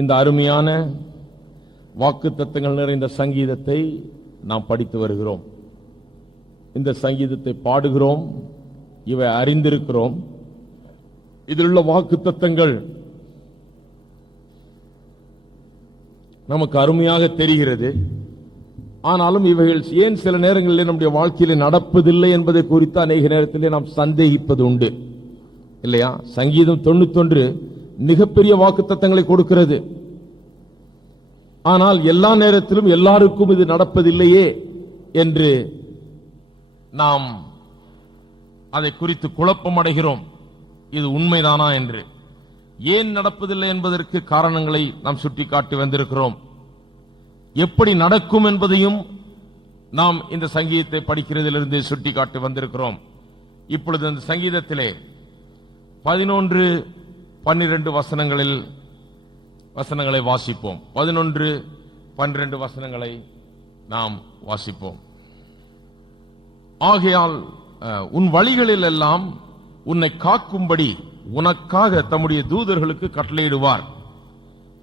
இந்த அருமையான வாக்குத்தத்தங்கள் நிறைந்த சங்கீதத்தை நாம் படித்து வருகிறோம். இந்த சங்கீதத்தை பாடுகிறோம், இவை அறிந்திருக்கிறோம். இதில் உள்ள வாக்குத்தத்தங்கள் நமக்கு அருமையாக தெரிகிறது. ஆனாலும் இவைகள் ஏன் சில நேரங்களில் நம்முடைய வாழ்க்கையிலே நடப்பதில்லை என்பதை குறித்து அநேக நேரத்திலே நாம் சந்தேகிப்பது உண்டு, இல்லையா? சங்கீதம் 91 மிகப்பெரிய வாக்குத்தத்தங்களை கொடுக்கிறது. ஆனால் எல்லா நேரத்திலும் எல்லாருக்கும் இது நடப்பதில்லையே என்று நாம் அதை குறித்து குழப்பம் அடைகிறோம். இது உண்மைதானா என்று. ஏன் நடப்பதில்லை என்பதற்கு காரணங்களை நாம் சுட்டிக்காட்டி வந்திருக்கிறோம். எப்படி நடக்கும் என்பதையும் நாம் இந்த சங்கீதத்தை படிக்கிறதிலிருந்து சுட்டிக்காட்டி வந்திருக்கிறோம். இப்பொழுது இந்த சங்கீதத்திலே 11, 12 வசனங்களை வாசிப்போம். 11, 12 வசனங்களை நாம் வாசிப்போம். ஆகையால் உன் வழிகளில் எல்லாம் உன்னை காக்கும்படி உனக்காக தம்முடைய தூதர்களுக்கு கட்டளையிடுவார்.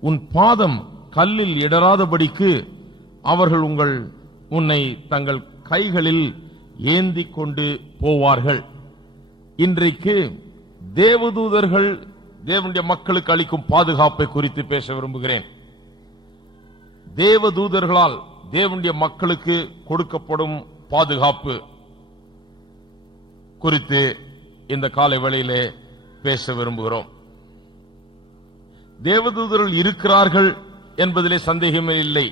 உன் பாதம் கல்லில் இடராதபடிக்கு அவர்கள் உன்னை தங்கள் கைகளில் ஏந்தி கொண்டு போவார்கள். இன்றைக்கு தேவதூதர்கள் தேவனுடைய மக்களுக்கு அளிக்கும் பாதுகாப்பை குறித்து பேச விரும்புகிறேன். தேவதூதர்களால் தேவனுடைய மக்களுக்கு கொடுக்கப்படும் பாதுகாப்பு குறித்து இந்த காலை வேளையிலே பேச விரும்புகிறோம். தேவதூதர்கள் இருக்கிறார்கள் என்பதிலே சந்தேகமே இல்லை.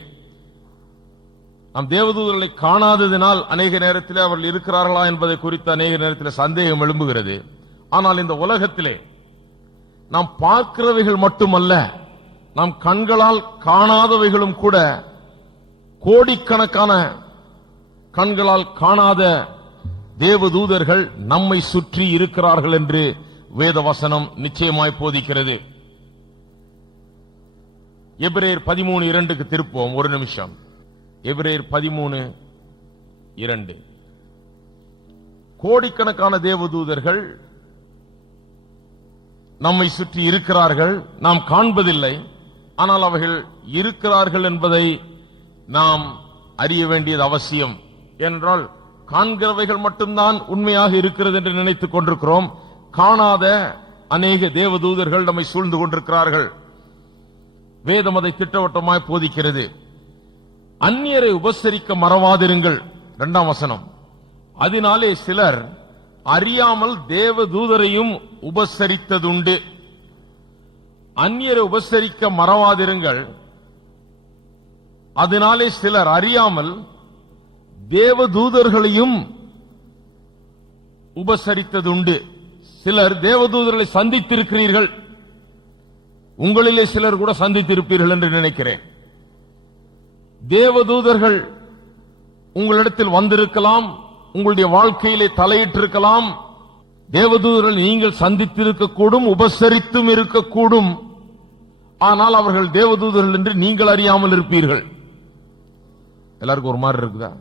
நாம் தேவதூதர்களை காணாததினால் அநேக நேரத்தில் அவர்கள் இருக்கிறார்களா என்பதை குறித்து அநேக நேரத்தில் சந்தேகம் எழும்புகிறது. ஆனால் இந்த உலகத்திலே நாம் பார்க்கிறவைகள் மட்டுமல்ல, நாம் கண்களால் காணாதவைகளும் கூட, கோடிக்கணக்கான கண்களால் காணாத தேவதூதர்கள் நம்மை சுற்றி இருக்கிறார்கள் என்று வேதவசனம் நிச்சயமாய் போதிக்கிறது. எபிரேயர் 13:2 திருப்போம் ஒரு நிமிஷம். எபிரேயர் 13:2. கோடிக்கணக்கான தேவதூதர்கள் நம்மை சுற்றி இருக்கிறார்கள். நாம் காண்பதில்லை, ஆனால் அவர்கள் இருக்கிறார்கள் என்பதை நாம் அறிய வேண்டியது அவசியம். என்றால் காண்கிறவைகள் மட்டும்தான் உண்மையாக இருக்கிறது என்று நினைத்துக் கொண்டிருக்கிறோம். காணாத அநேக தேவதூதர்கள் நம்மை சூழ்ந்து கொண்டிருக்கிறார்கள். வேதம் அதை திட்டவட்டமாய் போதிக்கிறது. அந்நியரை உபசரிக்க மறவாதிருங்கள், 2ஆம் வசனம். அதனாலே சிலர் அறியாமல் தேவதூதரையும் உபசரித்ததுண்டு. அந்நியரை உபசரிக்க மறவாதிருங்கள், அதனாலே சிலர் அறியாமல் தேவதூதர்களையும் உபசரித்ததுண்டு. சிலர் தேவதூதர்களை சந்தித்திருக்கிறீர்கள், உங்களிலே சிலர் கூட சந்தித்திருப்பீர்கள் என்று நினைக்கிறேன். தேவதூதர்கள் உங்களிடத்தில் வந்திருக்கலாம், உங்களுடைய வாழ்க்கையிலே தலையிட்டிருக்கலாம். தேவதூதர்கள் நீங்கள் சந்தித்திருக்கக்கூடும், உபசரித்தும் இருக்கக்கூடும். ஆனால் அவர்கள் தேவதூதர்கள் என்று நீங்கள் அறியாமல் இருப்பீர்கள். எல்லாருக்கும் ஒரு மாதிரி இருக்குதா?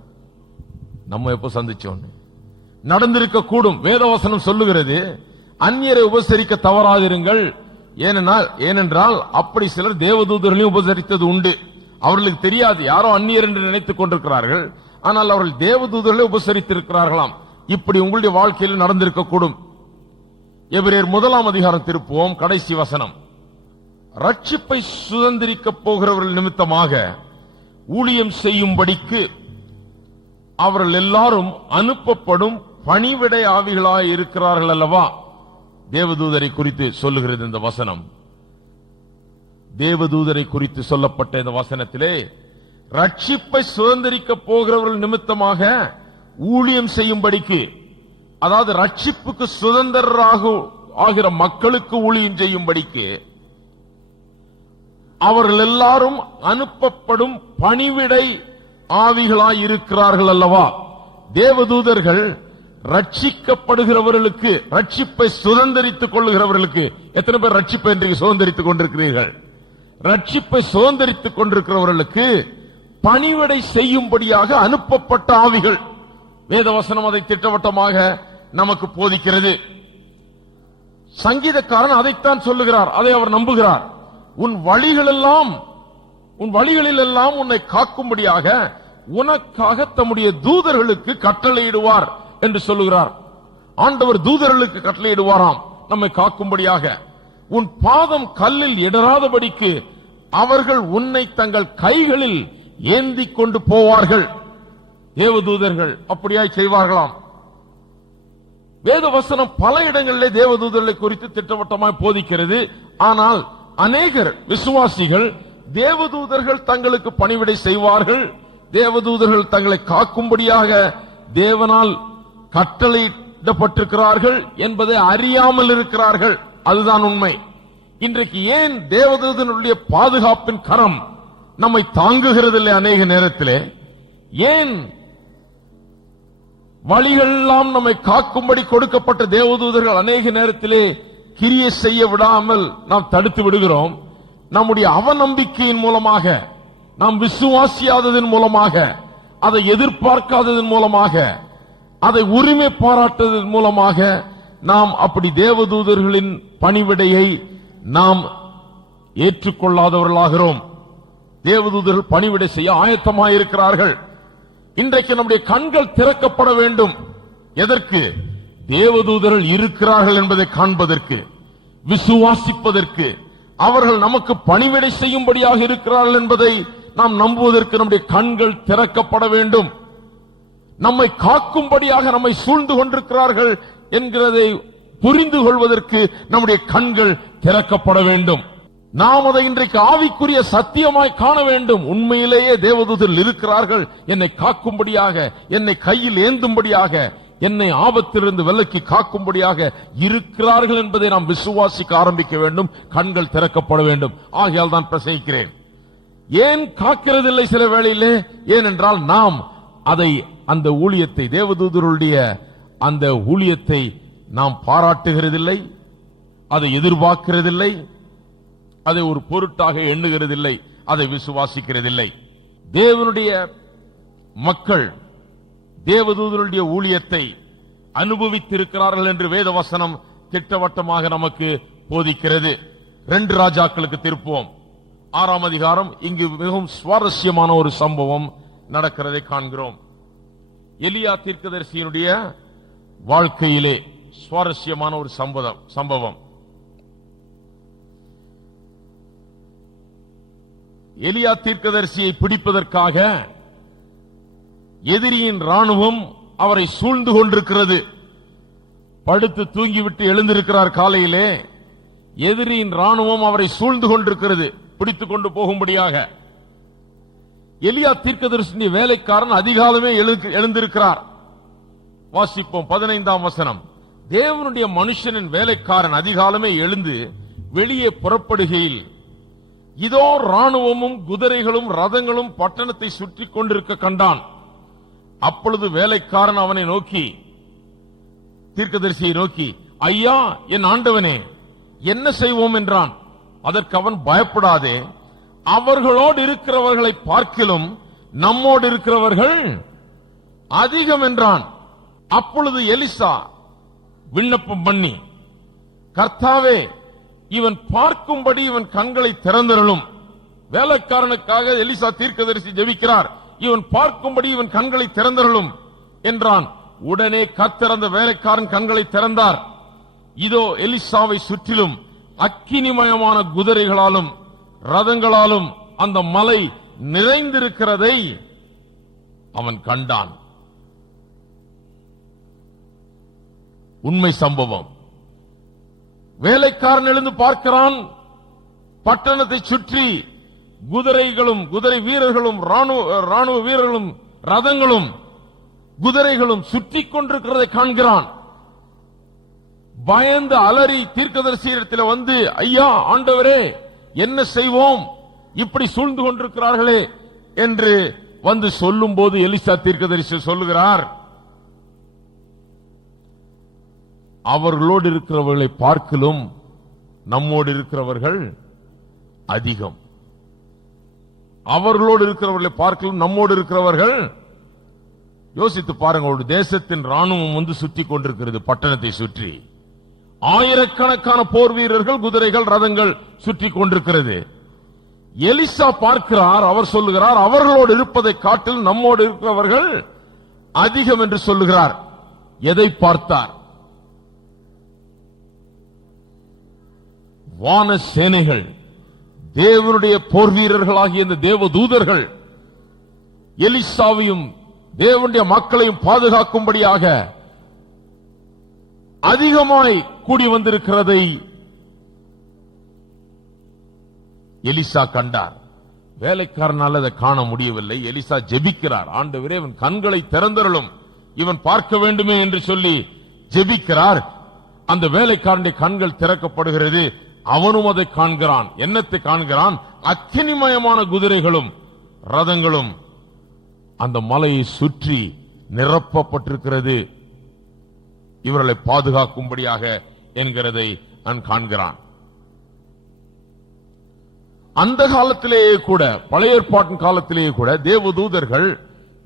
நம்ம எப்போ சந்திச்சோம் நடந்திருக்க கூடும். வேதவசனம் சொல்லுகிறது, அந்நியரை உபசரிக்க தவறாதிருங்கள். ஏனென்றால் அப்படி சிலர் தேவதூதர்களையும் உபசரித்தது உண்டு. அவர்களுக்கு தெரியாது, யாரோ அந்நியர் என்று நினைத்துக் கொண்டிருக்கிறார்கள், ஆனால் அவர்கள் தேவதூதர்களை உபசரித்திருக்கிறார்களாம். இப்படி உங்களுடைய வாழ்க்கையில் நடந்திருக்க கூடும். எபிரேயர் 1ஆம் அதிகாரம் திருப்புவோம், கடைசி வசனம். ரட்சிப்பை சுதந்திரிக்க போகிறவர்கள் நிமித்தமாக ஊழியம் செய்யும்படிக்கு அவர்கள் எல்லாரும் அனுப்பப்படும் பணிவிடை ஆவிகளாய் இருக்கிறார்கள் அல்லவா? தேவதூதரை குறித்து சொல்லுகிறது இந்த வசனம். தேவதூதரை குறித்து சொல்லப்பட்ட இந்த வசனத்திலே ரட்சிப்பை சுதந்திரிக்க போகிறவர்கள் நிமித்தமாக ஊழியம் செய்யும்படிக்கு, அதாவது ரட்சிப்புக்கு சுதந்திரராக ஆகிற மக்களுக்கு ஊழியம் செய்யும்படிக்கு அவர்கள் எல்லாரும் அனுப்பப்படும் பணிவிடை ஆவிகளாய் இருக்கிறார்கள் அல்லவா? தேவதூதர்கள் ரட்சிக்கப்படுகிறவர்களுக்கு, ரட்சிப்பை சுதந்திரித்துக் கொள்ளுகிறவர்களுக்கு, எத்தனை பேர் ரட்சிப்பை இன்றைக்கு சுதந்திரித்துக் கொண்டிருக்கிறீர்கள்? ரட்சிப்பை சுதந்திரித்துக் கொண்டிருக்கிறவர்களுக்கு பணிவிடை செய்யும்படியாக அனுப்பப்பட்ட ஆவிகள். வேதவசனம் அதை திட்டவட்டமாக நமக்கு போதிக்கிறது. சங்கீதக்காரன் அதைத்தான் சொல்லுகிறார், அதை அவர் நம்புகிறார். உன் வழிகளிலெல்லாம் உன்னை காக்கும்படியாக உனக்காக தம்முடைய தூதர்களுக்கு கட்டளையிடுவார் என்று சொல்லுகிறார். ஆண்டவர் தூதர்களுக்கு கட்டளையிடுவாராம் நம்மை காக்கும்படியாக. உன் பாதம் கல்லில் இடராதபடிக்கு அவர்கள் உன்னை தங்கள் கைகளில் ஏந்தி கொண்டு போவார்கள். தேவதூதர்கள் அப்படியாய் செய்வார்களாம். வேத வசனம் பல இடங்களிலே தேவதூதர்களை குறித்து திட்டவட்டமாய் போதிக்கிறது. ஆனால் அநேகர் விசுவாசிகள் தேவதூதர்கள் தங்களுக்கு பணிவிடை செய்வார்கள், தேவதூதர்கள் தங்களை காக்கும்படியாக தேவனால் கட்டளையிடப்பட்டிருக்கிறார்கள் என்பதை அறியாமல் இருக்கிறார்கள். அதுதான் உண்மை. இன்றைக்கு ஏன் தேவதூதனுடைய பாதுகாப்பின் கரம் நம்மை தாங்குகிறதில்லை? அநேக நேரத்திலே ஏன் வழிகளெல்லாம் நம்மை காக்கும்படி கொடுக்கப்பட்ட தேவதூதர்கள் அநேக நேரத்திலே கிரியை செய்ய விடாமல் நாம் தடுத்து விடுகிறோம்? நம்முடைய அவநம்பிக்கையின் மூலமாக, நாம் விசுவாசியாததன் மூலமாக, அதை எதிர்பார்க்காததன் மூலமாக, அதை உரிமை பாராட்டதன் மூலமாக நாம் அப்படி தேவதூதர்களின் பணிவிடையை நாம் ஏற்றுக்கொள்ளாதவர்களாகிறோம். தேவதூதர்கள் பணிவிடை செய்ய ஆயத்தமாயிருக்கிறார்கள். இன்றைக்கு நம்முடைய கண்கள் திறக்கப்பட வேண்டும். எதற்கு? தேவதூதர்கள் இருக்கிறார்கள் என்பதை காண்பதற்கு, விசுவாசிப்பதற்கு, அவர்கள் நமக்கு பணிவிடை செய்யும்படியாக இருக்கிறார்கள் என்பதை நாம் நம்புவதற்கு நம்முடைய கண்கள் திறக்கப்பட வேண்டும். நம்மை காக்கும்படியாக நம்மை சூழ்ந்து கொண்டிருக்கிறார்கள் என்கிறதை புரிந்து கொள்வதற்கு நம்முடைய கண்கள் திறக்கப்பட வேண்டும். நாம் அதை இன்றைக்கு ஆவிக்குரிய சத்தியமாய் காண வேண்டும். உண்மையிலேயே தேவதூதர்கள் இருக்கிறார்கள், என்னை காக்கும்படியாக, என்னை கையில் ஏந்தும்படியாக, என்னை ஆபத்திலிருந்து விலக்கி காக்கும்படியாக இருக்கிறார்கள் என்பதை நாம் விசுவாசிக்க ஆரம்பிக்க வேண்டும். கண்கள் திறக்கப்பட வேண்டும். ஆகையால் தான் பிரசங்கிக்கிறேன். ஏன் காக்கிறதில்லை சில வேளையிலே? ஏனென்றால் நாம் அதை, அந்த ஊழியத்தை, தேவதூதருடைய அந்த ஊழியத்தை நாம் பாராட்டுகிறதில்லை, அதை எதிர்பார்க்கிறதில்லை, அதை ஒரு பொருட்டாக எண்ணுகிறதில்லை, அதை விசுவாசிக்கிறதில்லை. தேவனுடைய மக்கள் தேவதூதருடைய ஊழியத்தை அனுபவித்திருக்கிறார்கள் என்று வேதவசனம் திட்டவட்டமாக நமக்கு போதிக்கிறது. 2 ராஜாக்களுக்கு திருப்புவோம், 6ஆம் அதிகாரம். இங்கு மிகவும் சுவாரஸ்யமான ஒரு சம்பவம் நடக்கிறதை காண்கிறோம். எலியா தீர்க்கதரிசியினுடைய வாழ்க்கையிலே சுவாரஸ்யமான ஒரு சம்பவம். எலியா தீர்க்கதரிசியை பிடிப்பதற்காக எதிரியின் ராணுவம் அவரை சூழ்ந்து கொண்டிருக்கிறது. படுத்து தூங்கிவிட்டு எழுந்திருக்கிறார் காலையிலே. எதிரியின் ராணுவம் அவரை சூழ்ந்து கொண்டிருக்கிறது, பிடித்துக் கொண்டு போகும்படியாக. எலியா தீர்க்கதரிசியின் வேலைக்காரன் அதிகாலமே எழுந்திருக்கிறார். வாசிப்போம் 15ஆம் வசனம். தேவனுடைய மனுஷனின் வேலைக்காரன் அதிகாலமே எழுந்து வெளியே புறப்படுகையில் இதோ ராணுவமும் குதிரைகளும் ரதங்களும் பட்டணத்தை சுற்றி கொண்டிருக்க கண்டான். அப்பொழுது வேலைக்காரன் அவனை நோக்கி, தீர்க்கதரிசியை நோக்கி, ஐயா, என் ஆண்டவனே, என்ன செய்வோம் என்றான். அதற்கு அவன், பயப்படாதே, அவர்களோடு இருக்கிறவர்களை பார்க்கிலும் நம்மோடு இருக்கிறவர்கள் அதிகம் என்றான். அப்பொழுது எலிசா விண்ணப்பம் பண்ணி, கர்த்தாவே, இவன் பார்க்கும்படி இவன் கண்களை திறந்தருளும். வேலைக்காரனுக்காக எலிசா தீர்க்கதரிசி ஜெபிக்கிறார். இவன் பார்க்கும்படி இவன் கண்களை திறந்தருளும் என்றான். உடனே கர்த்தர் அந்த வேலைக்காரன் கண்களை திறந்தார். இதோ எலிசாவை சுற்றிலும் அக்கினிமயமான குதிரைகளாலும் ரதங்களாலும் அந்த மலை நிறைந்திருக்கிறதை அவன் கண்டான். உண்மை சம்பவம். வேலைக்காரன் எழுந்து பார்க்கிறான். பட்டணத்தை சுற்றி குதிரைகளும், குதிரை வீரர்களும், ராணுவ வீரர்களும், ரதங்களும், குதிரைகளும் சுற்றி கொண்டிருக்கிறதை காண்கிறான். பயந்து அலறி தீர்க்கதரிசியிடத்தில் வந்து, ஐயா, ஆண்டவரே, என்ன செய்வோம், இப்படி சூழ்ந்து கொண்டிருக்கிறார்களே என்று வந்து சொல்லும் போது எலிசா தீர்க்கதரிசி சொல்லுகிறார், அவர்களோடு இருக்கிறவர்களை பார்க்கலும் நம்மோடு இருக்கிறவர்கள் அதிகம். அவர்களோடு இருக்கிறவர்களை பார்க்கலும் நம்மோடு இருக்கிறவர்கள். யோசித்து பாருங்க, ஒரு தேசத்தின் ராணுவம் வந்து சுற்றி கொண்டிருக்கிறது பட்டணத்தை சுற்றி. ஆயிரக்கணக்கான போர் வீரர்கள், குதிரைகள், ரதங்கள் சுற்றி கொண்டிருக்கிறது. எலிசா பார்க்கிறார். அவர் சொல்லுகிறார், அவர்களோடு இருப்பதை காட்டில் நம்மோடு இருக்கிறவர்கள் அதிகம் என்று சொல்லுகிறார். எதை பார்த்தார்? வான சேனைகள், தேவனுடைய போர் வீரர்களாகிய இந்த தேவ தூதர்கள் எலிசாவையும் தேவனுடைய மக்களையும் பாதுகாக்கும்படியாக அதிகமாய் கூடி வந்திருக்கிறதை எலிசா கண்டார். வேலைக்காரனால் அதை காண முடியவில்லை. எலிசா ஜெபிக்கிறார், ஆண்டவரே இவன் கண்களை திறந்தருளும், இவன் பார்க்க வேண்டுமே என்று சொல்லி ஜெபிக்கிறார். அந்த வேலைக்காரனுடைய கண்கள் திறக்கப்படுகிறது. அவனும் அதை காண்கிறான். என்னத்தை காண்கிறான்? அக்கினிமயமான குதிரைகளும் ரதங்களும் அந்த மலையை சுற்றி நிரப்பப்பட்டிருக்கிறது, இவர்களை பாதுகாக்கும்படியாக என்கிறதை நான் காண்கிறான். அந்த காலத்திலேயே கூட, பழைய ஏற்பாட்டின் காலத்திலேயே கூட தேவதூதர்கள்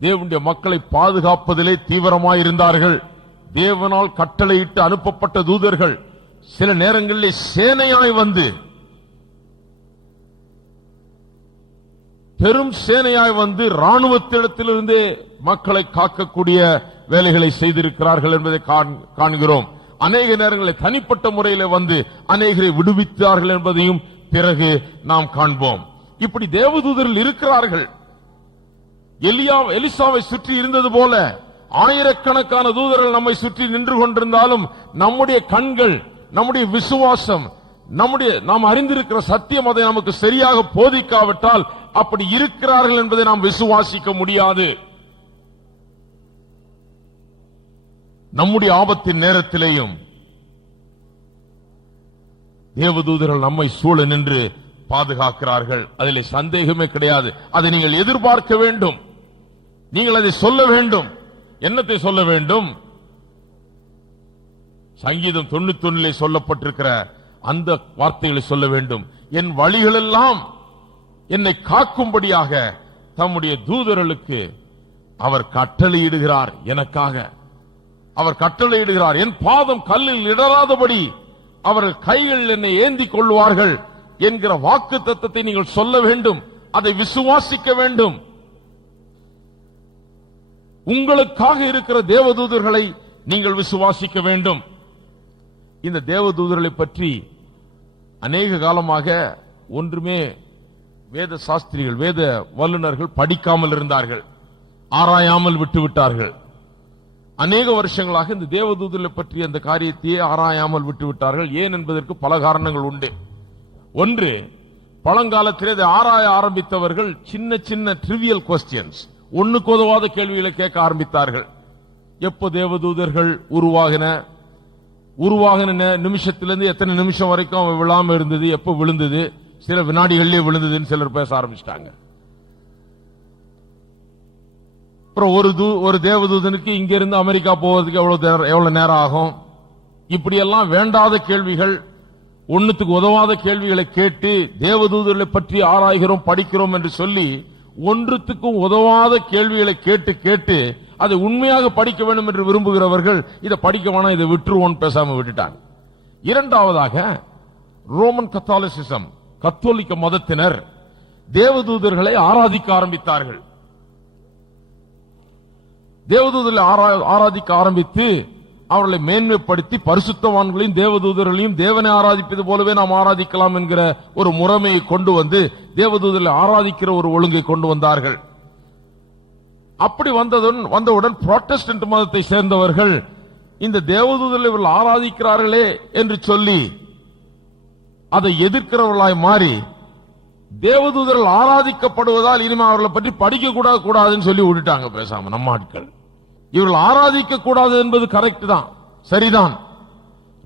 தேவனுடைய மக்களை பாதுகாப்பதிலே தீவிரமாயிருந்தார்கள். தேவனால் கட்டளையிட்டு அனுப்பப்பட்ட தூதர்கள் சில நேரங்களிலே சேனையாய் வந்து, பெரும் சேனையாய் வந்து ராணுவத்திடத்திலிருந்தே மக்களை காக்கக்கூடிய வேலைகளை செய்திருக்கிறார்கள் என்பதை காண்கிறோம். அநேக நேரங்களில் தனிப்பட்ட முறையில் வந்து அநேகரை விடுவித்தார்கள் என்பதையும் பிறகு நாம் காண்போம். இப்படி தேவதூதர்கள் இருக்கிறார்கள். எலிசாவை சுற்றி இருந்தது போல ஆயிரக்கணக்கான தூதர்கள் நம்மை சுற்றி நின்று கொண்டிருந்தாலும் நம்முடைய கண்கள், நம்முடைய விசுவாசம், நாம் அறிந்திருக்கிற சத்தியம் அதை நமக்கு சரியாக போதிக்காவிட்டால் அப்படி இருக்கிறார்கள் என்பதை நாம் விசுவாசிக்க முடியாது. நம்முடைய ஆபத்தின் நேரத்திலேயும் தேவதூதர்கள் நம்மை சூழ நின்று பாதுகாக்கிறார்கள். அதில் சந்தேகமே கிடையாது. அதை நீங்கள் எதிர்பார்க்க வேண்டும். நீங்கள் அதை சொல்ல வேண்டும். என்னத்தை சொல்ல வேண்டும்? சங்கீதம் 91 சொல்லப்பட்டிருக்கிற அந்த வார்த்தைகளை சொல்ல வேண்டும். என் வழிகளெல்லாம் என்னை காக்கும்படியாக தம்முடைய தூதர்களுக்கு அவர் கட்டளையிடுகிறார். எனக்காக அவர் கட்டளையிடுகிறார். என் பாதம் கல்லில் இடராதபடி அவர்கள் கைகள் என்னை ஏந்தி கொள்வார்கள் என்கிற வாக்கு தத்தத்தை நீங்கள் சொல்ல வேண்டும். அதை விசுவாசிக்க வேண்டும். உங்களுக்காக இருக்கிற தேவதூதர்களை நீங்கள் விசுவாசிக்க வேண்டும். இந்த தேவதூதர்களை பற்றி அநேக காலமாக ஒன்றுமே வேத சாஸ்திரிகள், வேத வல்லுநர்கள் படிக்காமல் இருந்தார்கள், ஆராயாமல் விட்டுவிட்டார்கள். அநேக வருஷங்களாக இந்த தேவதூதர்களை பற்றி அந்த காரியத்தையே ஆராயாமல் விட்டுவிட்டார்கள். ஏன் என்பதற்கு பல காரணங்கள் உண்டு. ஒன்று, பழங்காலத்திலே இதை ஆராய ஆரம்பித்தவர்கள் சின்ன சின்ன ட்ரிவியல் கொஸ்டியன்ஸ், ஒண்ணுக்கு உதவாத கேள்விகளை கேட்க ஆரம்பித்தார்கள். எப்போ தேவதூதர்கள் உருவாகின நிமிஷத்திலிருந்து எத்தனை நிமிஷம் வரைக்கும் அவன் விழாம இருந்தது, எப்ப விழுந்தது, சில வினாடிகளிலே விழுந்ததுன்னு சிலர் பேச ஆரம்பிச்சிட்டாங்க. அப்புறம் ஒரு தேவதூதனுக்கு இங்க இருந்து அமெரிக்கா போவதற்கு எவ்வளவு நேரம் ஆகும், இப்படியெல்லாம் வேண்டாத கேள்விகள், ஒன்னுத்துக்கு உதவாத கேள்விகளை கேட்டு தேவதூதர்களை பற்றி ஆராய்கிறோம், படிக்கிறோம் என்று சொல்லி ஒன்றுத்துக்கும் உதவாத கேள்விகளை கேட்டு கேட்டு அதை உண்மையாக படிக்க வேண்டும் என்று விரும்புகிறவர்கள் இதை படிக்க வேணாம், இதை விட்டுருவோம் பேசாம விட்டுட்டாங்க. இரண்டாவதாக, ரோமன் கத்தாலிசிசம், கத்தோலிக்க மதத்தினர் தேவதூதர்களை ஆராதிக்க ஆரம்பித்தார்கள். தேவதூதர்களை ஆராதிக்க ஆரம்பித்து அவர்களை மேன்மைப்படுத்தி பரிசுத்தவான்களையும் தேவதூதர்களையும் தேவனை ஆராதிப்பது போலவே நாம் ஆராதிக்கலாம் என்கிற ஒரு முறைமையை கொண்டு வந்து தேவதூதர்களை ஆராதிக்கிற ஒரு ஒழுங்கை கொண்டு வந்தார்கள். அப்படி வந்தவுடன் புராட்டஸ்டன்ட் மதத்தை சேர்ந்தவர்கள் இந்த தேவதூதர்களை இவர்கள் ஆராதிக்கிறார்களே என்று சொல்லி அதை எதிர்க்கிறவர்களாய் மாறி தேவதூதர்கள் ஆராதிக்கப்படுவதால் இனிமே அவர்களை பற்றி படிக்க கூடாதுன்னு சொல்லி விட்டுட்டாங்க. பேசாம நம்ம ஆட்கள் இவர்கள் ஆராதிக்க கூடாது என்பது கரெக்ட் தான், சரிதான்.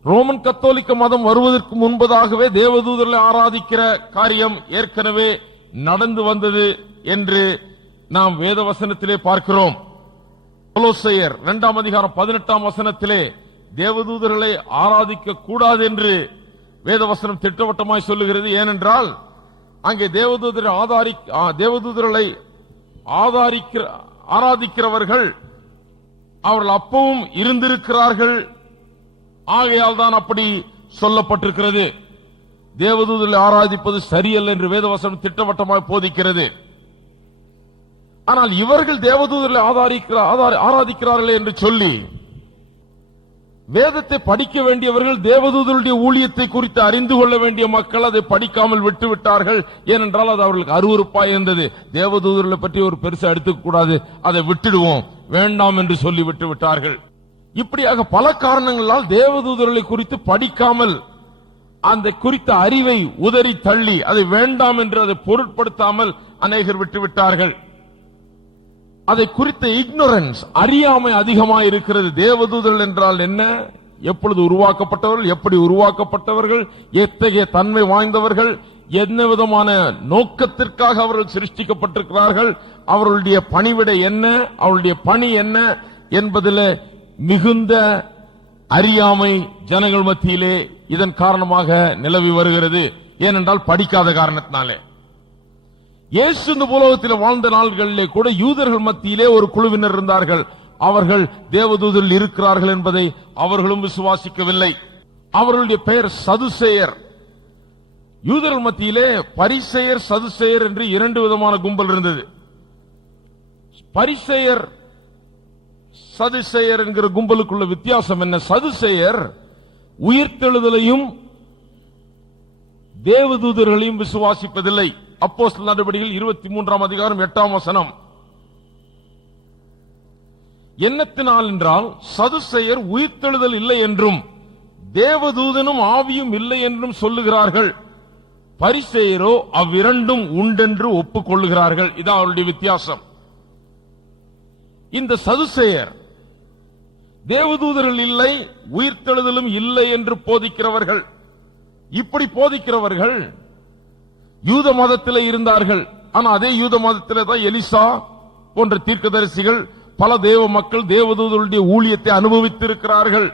ரோமன் கத்தோலிக்க மதம் வருவதற்கு முன்பதாகவே தேவதூதர்களை ஆராதிக்கிற காரியம் ஏற்கனவே நடந்து வந்தது என்று நாம் வேத வசனத்திலே பார்க்கிறோம். கொலோசையர் 2 அதிகாரம் 18 வசனத்திலே தேவதூதர்களை ஆராதிக்க கூடாது என்று வேத வசனம் திட்டவட்டமாய் சொல்லுகிறது. ஏனென்றால் அங்கே தேவதூதர்களை ஆராதிக்கிறவர்கள் அவர்கள் அப்பவும் இருந்திருக்கிறார்கள், ஆகையால் தான் அப்படி சொல்லப்பட்டிருக்கிறது. தேவதூதர்களை ஆராதிப்பது சரியல்ல என்று வேதவசனம் திட்டவட்டமாக போதிக்கிறது. ஆனால் இவர்கள் தேவதூதர்களை ஆராதிக்கிறார்களே என்று சொல்லி வேதத்தை படிக்க வேண்டியவர்கள், தேவதூதருடைய ஊழியத்தை குறித்து அறிந்து கொள்ள வேண்டிய மக்கள் அதை படிக்காமல் விட்டுவிட்டார்கள். ஏனென்றால் அது அவர்களுக்கு அருவருப்பாய் இருந்தது. தேவதூதர்களை பற்றி ஒரு பெருசா எடுத்துக்க கூடாது, அதை விட்டுடுவோம், வேண்டாம் என்று சொல்லி விட்டு விட்டார்கள். இப்படியாக பல காரணங்களால் தேவதூதர்களை குறித்து படிக்காமல் அந்த குறித்த அறிவை உதறி தள்ளி அதை வேண்டாம் என்று அதை பொருட்படுத்தாமல் அநேகர் விட்டுவிட்டார்கள். அதை குறித்த இக்னோரன்ஸ், அறியாமை அதிகமாக இருக்கிறது. தேவதூதர்கள் என்றால் என்ன, எப்பொழுது உருவாக்கப்பட்டவர்கள், எப்படி உருவாக்கப்பட்டவர்கள், எத்தகைய தன்மை வாய்ந்தவர்கள், என்ன விதமான நோக்கத்திற்காக அவர்கள் சிருஷ்டிக்கப்பட்டிருக்கிறார்கள், அவர்களுடைய பணிவிடை என்ன, அவருடைய பணி என்ன என்பதில் மிகுந்த அறியாமை ஜனங்கள் மத்தியிலே இதன் காரணமாக நிலவி வருகிறது. ஏனென்றால் படிக்காத காரணத்தினாலே. இயேசு இந்த உலகத்தில் வாழ்ந்த நாள்களிலே கூட யூதர்கள் மத்தியிலே ஒரு குழுவினர் இருந்தார்கள். அவர்கள் தேவதூதரில் இருக்கிறார்கள் என்பதை அவர்களும் விசுவாசிக்கவில்லை. அவர்களுடைய பெயர் சதுசேயர். யூதர்கள் மத்தியிலே பரிசேயர், சதுசேயர் என்று இரண்டு விதமான கும்பல் இருந்தது. பரிசேயர் சதுசேயர் என்கிற கும்பலுக்குள்ள வித்தியாசம் என்ன? சதுசேயர் உயிர்த்தெழுதலையும் தேவதூதர்களையும் விசுவாசிப்பதில்லை. அப்போஸ்தலர் நடவடிக்கைகள் 23 அதிகாரம் 8 என்னத்தினால் என்றால், சதுசேயர் உயிர்த்தெழுதல் இல்லை என்றும் தேவதூதனும் ஆவியும் இல்லை என்றும் சொல்லுகிறார்கள். பரிசேயரோ அவ்விரண்டும் உண்டென்று ஒப்புக்கொள்ளுகிறார்கள். இதான் அவருடைய வித்தியாசம். இந்த சதுசேயர் தேவதூதர்கள் இல்லை, உயிர்த்தெழுதலும் இல்லை என்று போதிக்கிறவர்கள். இப்படி போதிக்கிறவர்கள் யூத மதத்திலே இருந்தார்கள். ஆனா அதே யூத மதத்திலே தான் எலிசா போன்ற தீர்க்கதரிசிகள், பல தேவ மக்கள் தேவதூதருடைய ஊழியத்தை அனுபவித்திருக்கிறார்கள்.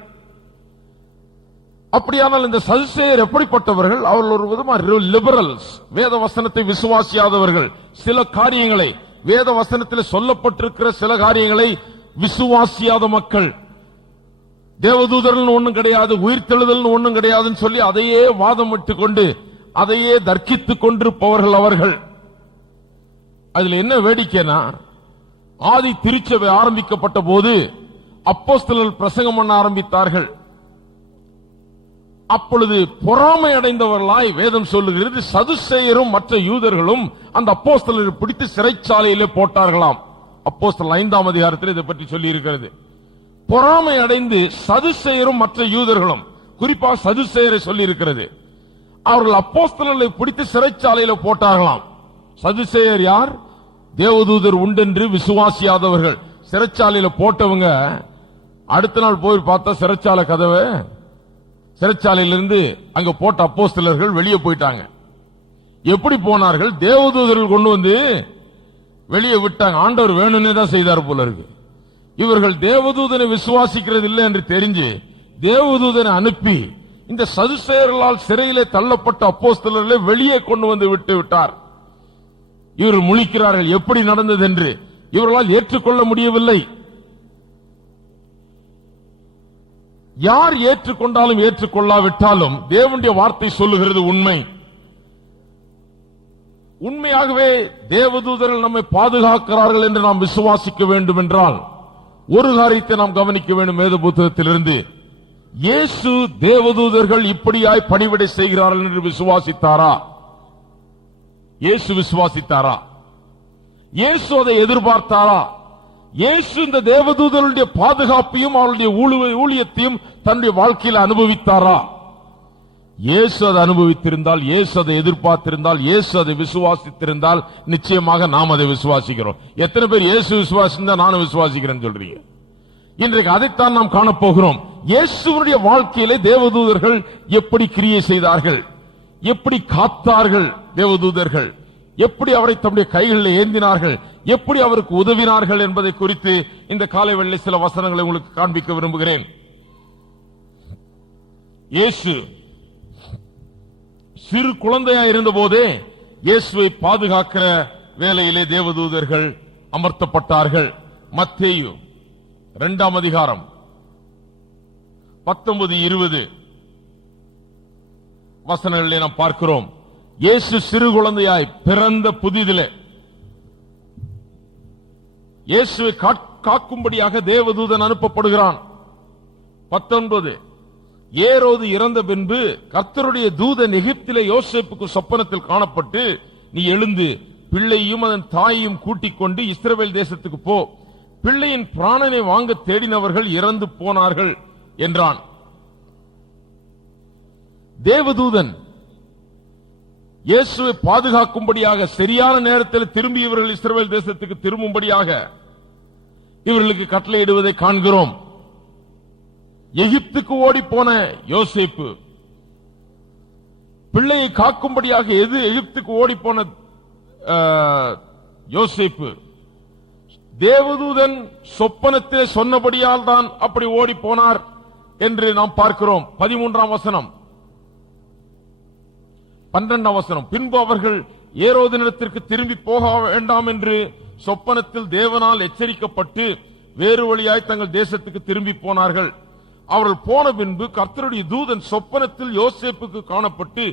அப்படியானால் இந்த சதுசேயர் எப்படிப்பட்டவர்கள்? அவர்கள் ஒரு விதமாக லிபரல்ஸ், வேத வசனத்தை விசுவாசியாதவர்கள். சில காரியங்களை, வேத வசனத்தில் சொல்லப்பட்டிருக்கிற சில காரியங்களை விசுவாசியாத மக்கள். தேவதூதர்கள் ஒண்ணும் கிடையாது, உயிர்த்தெழுதல் ஒண்ணும் கிடையாதுன்னு சொல்லி அதையே வாதம் விட்டுக் கொண்டு அதையே தர்க்கித்துக் கொண்டிருப்பவர்கள் அவர்கள். அதுல என்ன வேடிக்கைனா, ஆதி திருச்சபை ஆரம்பிக்கப்பட்ட போது அப்போஸ்தலர்கள் பிரசங்கம் பண்ண ஆரம்பித்தார்கள். அப்பொழுது பொறாமை அடைந்தவர்களாய் வேதம் சொல்லுகிறது, சதுசேயரும் மற்ற யூதர்களும் அந்த அப்போஸ்தலரை பிடித்து சிறைச்சாலையிலே போட்டார்களாம். அப்போஸ்தலர் 5 அதிகாரத்தில் இதை பற்றி சொல்லி இருக்கிறது. பொறாமை அடைந்து சதுசேயரும் மற்ற யூதர்களும், குறிப்பாக சதுசேயரை சொல்லி இருக்கிறது, அவர்கள் அப்போஸ்தலர்களை பிடித்து சிறைச்சாலையில போட்டார்களாம். சதுசேயர் யார்? தேவதூதர் உண்டென்று விசுவாசியாதவர்கள். சிறைச்சாலையில போட்டவங்க அடுத்த நாள் போய் பார்த்தா சிறைச்சாலை கதவை, சிறைச்சாலையிலிருந்து அங்க போட்ட அப்போஸ்தலர்கள் வெளியே போயிட்டாங்க. எப்படி போனார்கள்? தேவதூதர்கள் கொண்டு வந்து வெளியே விட்டாங்க. ஆண்டவர் வேணும்னே தான் செய்தார் போல இருக்கு. இவர்கள் தேவதூதனை விசுவாசிக்கிறது இல்லை என்று தெரிஞ்சு தேவதூதனை அனுப்பி இந்த சதுசேயர்களால் சிறையிலே தள்ளப்பட்ட அப்போஸ்தலர்களை வெளியே கொண்டு வந்து விட்டு விட்டார். இவர்கள் முழிக்கிறார்கள், எப்படி நடந்தது என்று. இவர்களால் ஏற்றுக்கொள்ள முடியவில்லை. யார் ஏற்றுக்கொண்டாலும் ஏற்றுக்கொள்ளாவிட்டாலும் தேவனுடைய வார்த்தை சொல்லுகிறது உண்மை. உண்மையாகவே தேவதூதர்கள் நம்மை பாதுகாக்கிறார்கள் என்று நாம் விசுவாசிக்க வேண்டும் என்றால் ஒரு காரியத்தை நாம் கவனிக்க வேண்டும். வேத புத்தகத்திலிருந்து இயேசு தேவதூதர்கள் இப்படியாய் பணிவிடை செய்கிறார்கள் என்று விசுவாசித்தாரா? இயேசு விசுவாசித்தாரா? இயேசு அதை எதிர்பார்த்தாரா? இயேசு இந்த தேவதூதர்களுடைய பாதுகாப்பையும் அவருடைய ஊழியத்தையும் தன்னுடைய வாழ்க்கையில் அனுபவித்தாரா? இயேசு அதை அனுபவித்திருந்தால், இயேசு அதை எதிர்பார்த்திருந்தால், இயேசு அதை விசுவாசித்திருந்தால் நிச்சயமாக நாம் அதை விசுவாசிக்கிறோம். எத்தனை பேர் இயேசு விசுவாசிந்தா நானும் விசுவாசிக்கிறேன்னு சொல்றீங்க? இன்றைக்கு அதைத்தான் நாம் காணப்போகிறோம். இயேசுவினுடைய வாழ்க்கையிலே தேவதூதர்கள் எப்படி கிரியை செய்தார்கள், எப்படி காத்தார்கள், தேவதூதர்கள் எப்படி அவரை தம்முடைய கைகளில் ஏந்தினார்கள், எப்படி அவருக்கு உதவினார்கள் என்பதை குறித்து இந்த காலை வேளையில் சில வசனங்களை உங்களுக்கு காண்பிக்க விரும்புகிறேன். இயேசு சிறு குழந்தையா இருந்த போதே இயேசுவை பாதுகாக்கிற வேலையிலே தேவதூதர்கள் அமர்த்தப்பட்டார்கள். மத்தேயு 2 அதிகாரம் 19, 20 வசனங்களிலே நாம் பார்க்கிறோம். இயேசு சிறு குழந்தையாய் பிறந்த புதிதிலே இயேசுவை காக்கும்படியாக தேவதூதன் அனுப்பப்படுகிறான். 19, ஏரோது இறந்த பின்பு கர்த்தருடைய தூதன் எகிப்திலே யோசேப்புக்கு சொப்பனத்தில் காணப்பட்டு, நீ எழுந்து பிள்ளையும் அதன் தாயையும் கூட்டிக் கொண்டு இஸ்ரவேல் தேசத்துக்கு போ, பிள்ளையின் பிராணனை வாங்க தேடினவர்கள் இறந்து போனார்கள் என்றான். தேவதூதன் இயேசுவை பாதுகாக்கும்படியாக சரியான நேரத்தில் திரும்பி இவர்கள் இஸ்ரவேல் தேசத்துக்கு திரும்பும்படியாக இவர்களுக்கு கட்டளையிடுவதை காண்கிறோம். எகிப்துக்கு ஓடி போன யோசேப்பு பிள்ளையை காக்கும்படியாக எகிப்துக்கு ஓடி போன யோசேப்பு தேவதூதன் சொப்பனத்திலே சொன்னபடியால் தான் அப்படி ஓடி போனார் என்று நாம் பார்க்கிறோம். 13ஆம் வசனம், 12ஆம் வசனம், பின்பு அவர்கள் ஏரோதினிடத்திற்கு திரும்பி போக வேண்டாம் என்று சொப்பனத்தில் தேவனால் எச்சரிக்கப்பட்டு வேறு வழியாய் தங்கள் தேசத்துக்கு திரும்பி போனார்கள். அவர்கள் போன பின்பு கர்த்தருடைய தூதன் சொப்பனத்தில் யோசேப்புக்கு காணப்பட்டு,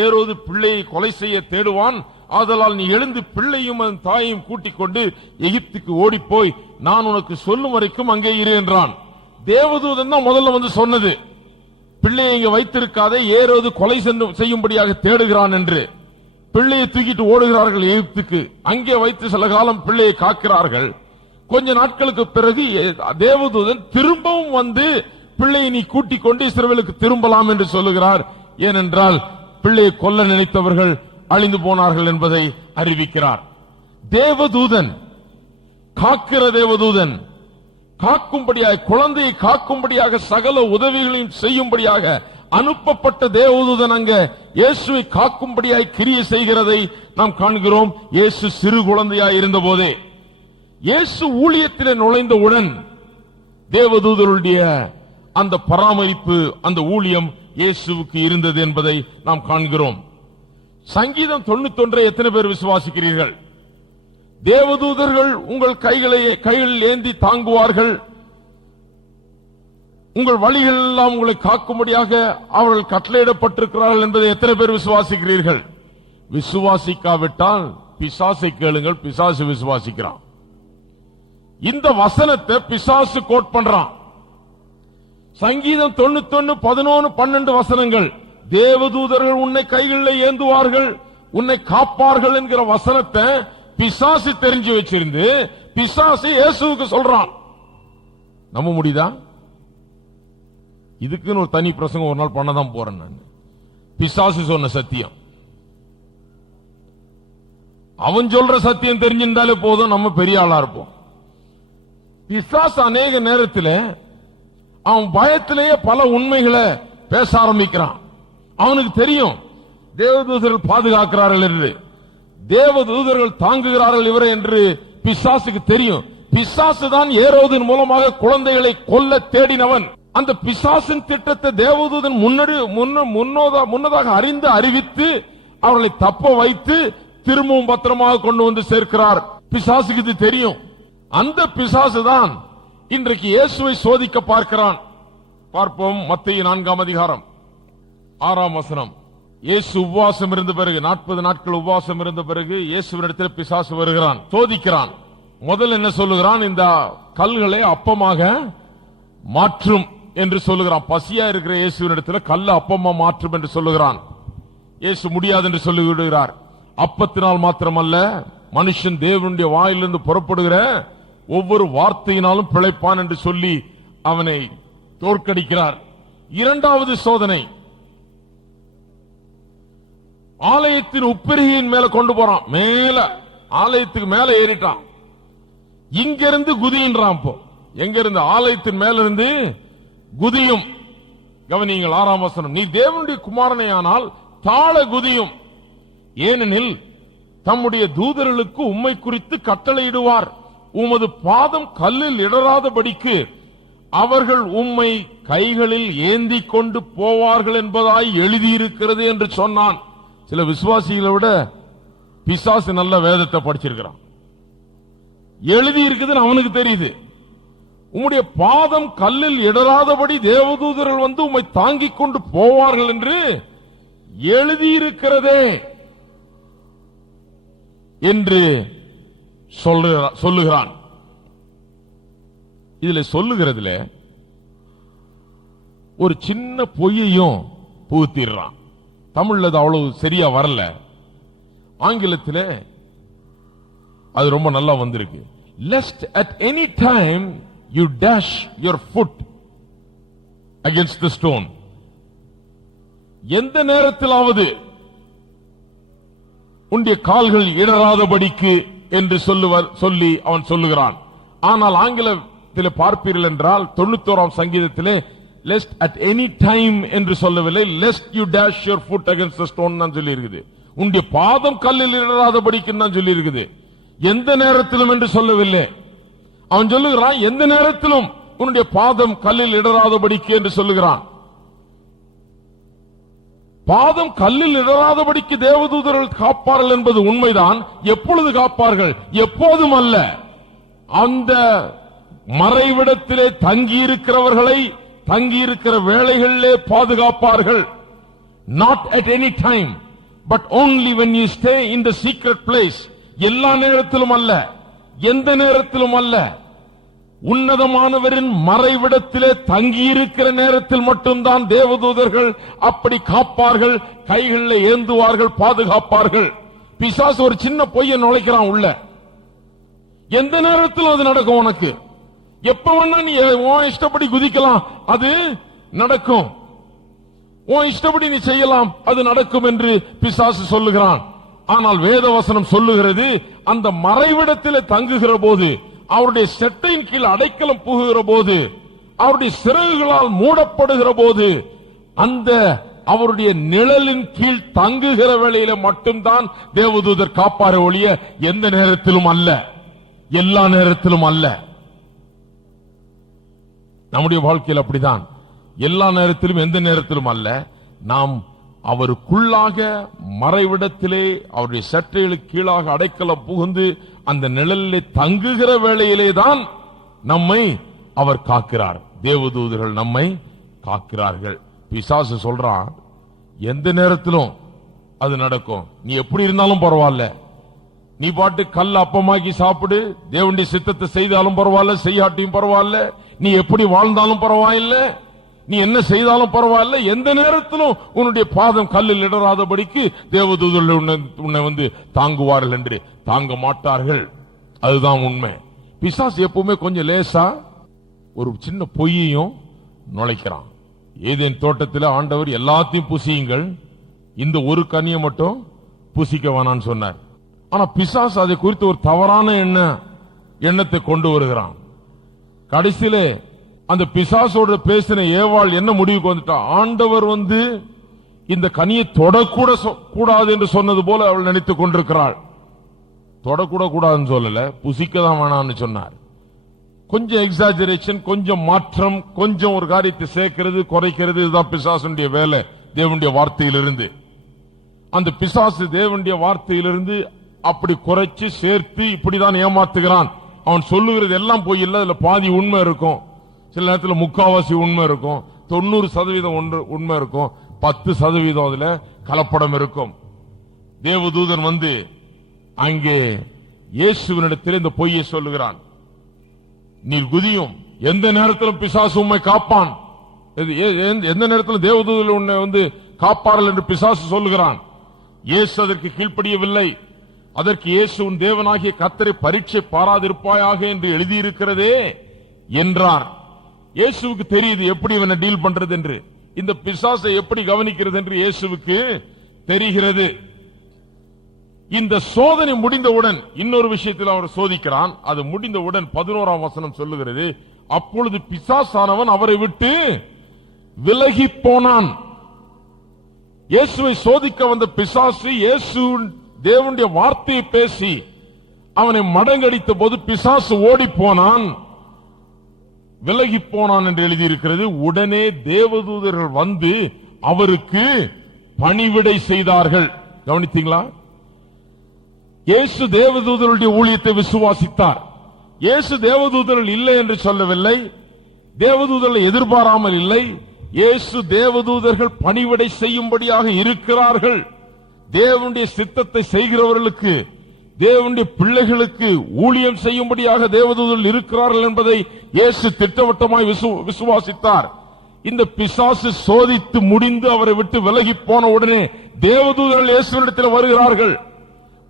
ஏரோது பிள்ளையை கொலை செய்ய தேடுவான், ஆதலால் நீ எழுந்து பிள்ளையும் அதன் தாயையும் கூட்டிக் கொண்டு எகிப்துக்கு ஓடிப்போய் நான் உனக்கு சொல்லும் வரைக்கும் அங்கே இரு என்றான். தேவதூதன் தான் முதல்ல வந்து சொன்னது, பிள்ளையை இங்க வைத்திருக்காதே, ஏரோது கொலை செய்யும்படியாக தேடுகிறான் என்று. பிள்ளையை தூக்கிட்டு ஓடுகிறார்கள் எகிப்துக்கு. அங்கே வைத்து சில காலம் பிள்ளையை காக்கிறார்கள். கொஞ்ச நாட்களுக்கு பிறகு தேவதூதன் திரும்பவும் வந்து பிள்ளையை நீ கூட்டிக் கொண்டு இஸ்ரவேலுக்கு திரும்பலாம் என்று சொல்லுகிறார். ஏனென்றால் பிள்ளையை கொல்ல நினைத்தவர்கள் அழிந்து போனார்கள் என்பதை அறிவிக்கிறார். தேவதூதன், காக்கிற தேவதூதன், காக்கும்படியாக, குழந்தையை காக்கும்படியாக சகல உதவிகளையும் செய்யும்படியாக அனுப்பப்பட்ட தேவதூதன் அங்க இயேசுவை காக்கும்படியாய் கிரியை செய்கிறதை நாம் காண்கிறோம். இயேசு சிறு குழந்தையாய் இருந்த போதே, இயேசு ஊழியத்திலே நுழைந்தவுடன் தேவதூதருடைய அந்த பராமரிப்பு, அந்த ஊழியம் இயேசுவுக்கு இருந்தது என்பதை நாம் காண்கிறோம். சங்கீதம் 91 எத்தனை பேர் விசுவாசிக்கிறீர்கள்? தேவதூதர்கள் உங்கள் கைகளில் ஏந்தி தாங்குவார்கள், உங்கள் வழிகள் எல்லாம் உங்களை காக்கும்படியாக அவர்கள் கட்டளையிடப்பட்டிருக்கிறார்கள் என்பதை எத்தனை பேர் விசுவாசிக்கிறீர்கள்? விசுவாசிக்காவிட்டால் பிசாசை கேளுங்கள், பிசாசு விசுவாசிக்கிறான். இந்த வசனத்தை பிசாசு கோட் பண்றான். சங்கீதம் 91, 11, 12 வசனங்கள், தேவதூதர்கள் உன்னை கைகளில் ஏந்துவார்கள், உன்னை காப்பார்கள் என்கிற வசனத்தை பிசாசு தெரிஞ்சு வச்சிருந்து பிசாசு இயேசுவுக்கு சொல்றான். நம்ப முடியுதா? இதுக்குன்னு ஒரு தனி பிரசங்கம் ஒரு நாள் பண்ணதான் போறேன் நான். பிசாசு சொன்ன சத்தியம், அவன் சொல்ற சத்தியம் தெரிஞ்சிருந்தாலே போதும், நம்ம பெரிய ஆளா இருப்போம். பிசாசு அநேக நேரத்தில் அவன் பயத்திலேயே பல உண்மைகளை பேச ஆரம்பிக்கிறான். அவனுக்கு தெரியும் தேவதூதர்கள் பாதுகாக்கிறார்கள் என்று, தேவதூதர்கள் தாங்குகிறார்கள் இவரை என்று பிசாசுக்கு தெரியும். பிசாசு தான் ஏரோதின் மூலமாக குழந்தைகளை கொல்ல தேடினவன். அந்த பிசாசின் திட்டத்தை தேவதூதன் முன்னதாக அறிவித்து அவர்களை தப்ப வைத்து திரும்பவும் பத்திரமாக கொண்டு வந்து சேர்க்கிறார். பிசாசுக்கு இது தெரியும். அந்த பிசாசு தான் இன்றைக்கு இயேசுவை சோதிக்க பார்க்கிறான். பார்ப்போம். மத்தேயு 4ஆம் அதிகாரம் 6ஆம் வசனம். இயேசு உபவாசம் இருந்த பிறகு, 40 நாட்கள் உபவாசம் இருந்த பிறகு இயேசுவினிடத்தில் பிசாசு வருகிறான், சோதிக்கிறான். முதல் என்ன சொல்லுகிறான்? இந்த கல்களை அப்பமாக மாற்றும் என்று சொல்லுகிறான். பசியா இருக்கிற இயேசுவினிடத்தில் கல்ல அப்பமா மாற்றும் என்று சொல்லுகிறான். இயேசு முடியாது என்று சொல்லிவிடுகிறார். அப்பத்தினால் மாத்திரமல்ல, மனுஷன் தேவனுடைய வாயிலிருந்து புறப்படுகிற ஒவ்வொரு வார்த்தையினாலும் பிழைப்பான் என்று சொல்லி அவனை தோற்கடிக்கிறார். இரண்டாவது சோதனை, ஆலயத்தின் உப்பரிகையின் மேல கொண்டு போறான். மேல ஆலயத்துக்கு மேல ஏறிட்டான். இங்கிருந்து குதின்றான். இப்போ எங்க இருந்து? ஆலயத்தின் மேல இருந்து குதியும். கவனியுங்கள் 6ஆம் வசனம். நீ தேவனுடைய குமாரனே ஆனால் தாழ குதியும், ஏனெனில் தம்முடைய தூதர்களுக்கு உம்மை குறித்து கட்டளையிடுவார், உமது பாதம் கல்லில் இடராதபடிக்கு அவர்கள் உம்மை கைகளில் ஏந்தி கொண்டு போவார்கள் என்பதாய் எழுதியிருக்கிறது என்று சொன்னான். சில விசுவாசிகளை விட பிசாசு நல்ல வேதத்தை படிச்சிருக்கிறான். எழுதி இருக்குதுன்னு அவனுக்கு தெரியுது. உம்முடைய பாதம் கல்லில் இடராதபடி தேவதூதர்கள் வந்து உம்மை தாங்கிக் கொண்டு போவார்கள் என்று எழுதியிருக்கிறதே என்று சொல்லுகிறான். இதுல சொல்லுகிறதுல ஒரு சின்ன பொய்யையும் புகுத்திடுறான். தமிழ்ல அது அவ்வளவு சரியா வரல, ஆங்கிலத்தில் அது ரொம்ப நல்லா வந்திருக்கு. Lest at any time you dash your foot against the stone. எந்த நேரத்திலாவது உன்னுடைய கால்கள் இடராதபடிக்கு என்று சொல்லி அவன் சொல்லுகிறான். ஆனால் ஆங்கிலத்தில் பார்ப்பீர்கள் என்றால் 91ஆம் சங்கீதத்திலே lest at any time என்று சொல்லவில்லை, lest you dash your foot against the stone தான் சொல்லி இருக்குது. உன்னுடைய பாதம் கல்லில் இடராதபடிக்கு தான் சொல்லி இருக்குது, எந்த நேரத்திலும் என்று சொல்லவில்லை. அவன் சொல்லுகிறான் எந்த நேரத்திலும் உன்னுடைய பாதம் கல்லில் இடராதபடிக்கு என்று சொல்லுகிறான். பாதம் கல்லில் இடராதபடிக்கு தேவதூதர்கள் காப்பார்கள் என்பது உண்மைதான். எப்பொழுது காப்பார்கள்? எப்போதும் அல்ல. அந்த மறைவிடத்திலே தங்கியிருக்கிறவர்களை தங்கியிருக்கிற வேளைகளிலே பாதுகாப்பார்கள். Not at any time, but only when you stay in the secret place. எல்லா நேரத்திலும் அல்ல, எந்த நேரத்திலும் அல்ல. உன்னதமானவரின் மறைவிடத்திலே தங்கியிருக்கிற நேரத்தில் மட்டும்தான் தேவதூதர்கள் அப்படி காப்பார்கள், கைகளில் ஏந்துவார்கள், பாதுகாப்பார்கள். பிசாசு ஒரு சின்ன பொய்யை நுழைக்கிறான் உள்ள. எந்த நேரத்திலும் அது நடக்கும். உனக்கு எப்ப வேணா நீ உன் இஷ்டப்படி குதிக்கலாம், அது நடக்கும். உன் இஷ்டப்படி நீ செய்யலாம், அது நடக்கும் என்று பிசாசு சொல்லுகிறான். ஆனால் வேதவசனம் சொல்லுகிறது, அந்த மறைவிடத்திலே தங்குகிற போது, அவருடைய செட்டையின் கீழ் அடைக்கலம் புகுகிற போது, அவருடைய சிறகுகளால் மூடப்படுகிற போது, அந்த அவருடைய நிழலின் கீழ் தங்குகிற வேளையில மட்டும்தான் தேவதூதர் காப்பார ஒழிய எந்த நேரத்திலும் அல்ல, எல்லா நேரத்திலும் அல்ல. நம்முடைய வாழ்க்கையில் அப்படிதான், எல்லா நேரத்திலும் எந்த நேரத்திலும் அல்ல. நாம் அவருக்குள்ளாக மறைவிடத்திலே அவருடைய சட்டைகளுக்கு கீழாக அடைக்கலம் புகுந்து அந்த நிழலிலே தங்குகிற வேளையிலே தான் நம்மை அவர் காக்கிறார். தேவதூதர்கள் நம்மை காக்கிறார்கள். பிசாசு சொல்றான் எந்த நேரத்திலும் அது நடக்கும், நீ எப்படி இருந்தாலும் பரவாயில்ல, நீ பாட்டு கல் அப்பமாக்கி சாப்பிடு, தேவனுடைய சித்தத்தை செய்தாலும் பரவாயில்ல, செய்யாட்டியும் பரவாயில்ல, நீ எப்படி வாழ்ந்தாலும் பரவாயில்லை, நீ என்ன செய்தாலும் பரவாயில்ல, எந்த நேரத்திலும் உன்னுடைய பாதம் கல்லில் இடராதபடிக்கு தேவதூதர்கள் உன்னை வந்து தாங்குவார்கள் என்று. தாங்க மாட்டார்கள், அதுதான் உண்மை. பிசாசு எப்பவுமே கொஞ்சம் லேசா ஒரு சின்ன பொய்யையும் நுழைக்கிறான். ஏதேன் தோட்டத்தில் ஆண்டவர் எல்லாத்தையும் புசியுங்கள், இந்த ஒரு கனியை மட்டும் புசிக்க வேணான்னு சொன்னார். ஆனா பிசாசு அதை குறித்து ஒரு தவறான எண்ணத்தை கொண்டு வருகிறான். கடைசியிலே அந்த பிசாசோடு பேசின ஏவாள் என்ன முடிவுக்கு வந்துட்டா, ஆண்டவர் வந்து இந்த கனியை தொடக்கூட கூடாது என்று சொன்னது போல அவள் நினைத்துக் கொண்டிருக்கிறாள். தொடக்கூட கூடாதுன்னு சொல்லல, புசிக்க தான் வேணாம்னு சொன்னார். கொஞ்சம் எக்ஸாஜரேஷன், கொஞ்சம் மாற்றம், கொஞ்சம் ஒரு காரியத்தை சேர்க்கிறது குறைக்கிறது, இதுதான் பிசாசுடைய வேலை. தேவனுடைய வார்த்தையிலிருந்து அந்த பிசாசு தேவனுடைய வார்த்தையிலிருந்து அப்படி குறைச்சு சேர்த்து இப்படிதான் ஏமாத்துகிறான். அவன் சொல்லுகிறது எல்லாம் போய் இல்ல, அதுல பாதி உண்மை இருக்கும், சில நேரத்தில் முக்காவாசி உண்மை இருக்கும், 90% உண்மை இருக்கும், 10% அதுல கலப்படம் இருக்கும். தேவதூதன் வந்து அங்கே இயேசுவினிடத்தில் இந்த பொய்யை சொல்லுகிறான், நீர் குதியும், எந்த நேரத்திலும் பிசாசு உம்மை காப்பான், எந்த நேரத்திலும் தேவதூதர்கள் உன்னை வந்து காப்பார்கள் என்று பிசாசு சொல்லுகிறான். இயேசு அதற்கு கீழ்ப்படியவில்லை. அதற்கு இயேசு உன் தேவனாகிய கர்த்தரை பரீட்சை பாராதிருப்பாயாக என்று எழுதியிருக்கிறதே என்றார். இயேசுவுக்கு தெரியுது எப்படி இவனை டீல் பண்றது என்று, இந்த பிசாசை எப்படி கவனிக்கிறது என்று இயேசுவுக்கு தெரிகிறது. இந்த சோதனை முடிந்தவுடன் இன்னொரு விஷயத்தில் அவர் சோதிக்கிறான். அது முடிந்தவுடன் 11ஆம் வசனம் சொல்லுகிறது, அப்பொழுது பிசாசானவன் அவரை விட்டு விலகி போனான். இயேசுவை சோதிக்க வந்த பிசாசு இயேசு தேவனுடைய வார்த்தையை பேசி அவனை மடங்கடித்த போது பிசாசு ஓடி போனான், விலகி போனான் என்று எழுதியிருக்கிறது. உடனே தேவதூதர்கள் வந்து அவருக்கு பணிவிடை செய்தார்கள். கவனித்தீங்களா? இயேசு தேவதூதருடைய ஊழியத்தை விசுவாசித்தார். இயேசு தேவதூதர்கள் இல்லை என்று சொல்லவில்லை, தேவதூதர்களை எதிர்பாராமல் இல்லை. இயேசு தேவதூதர்கள் பணிவிடை செய்யும்படியாக இருக்கிறார்கள். தேவனுடைய சித்தத்தை செய்கிறவர்களுக்கு, தேவனுடைய பிள்ளைகளுக்கு ஊழியம் செய்யும்படியாக தேவதூதர்கள் இருக்கிறார்கள் என்பதை இயேசு திட்டவட்டமாய் விசுவாசித்தார். இந்த பிசாசு சோதித்து முடிந்து அவரை விட்டு விலகி போன உடனே தேவதூதர்கள் இயேசுவிடத்தில் வருகிறார்கள்.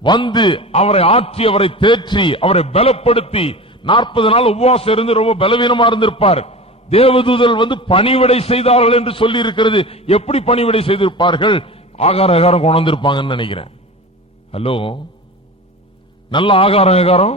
வந்து அவரை ஆற்றி, அவரை தேற்றி, அவரை பலப்படுத்தி 40 நாள் உபவாசம் இருந்து ரொம்ப பலவீனமா இருந்திருப்பார். தேவதூதர்கள் வந்து பணிவிடை செய்தார்கள் என்று சொல்லி இருக்கிறது. எப்படி பணிவிடை செய்திருப்பார்கள்? ஆகாரம் கொண்டு வந்திருப்பாங்கன்னு நினைக்கிறேன். ஹலோ, நல்ல ஆகாரம்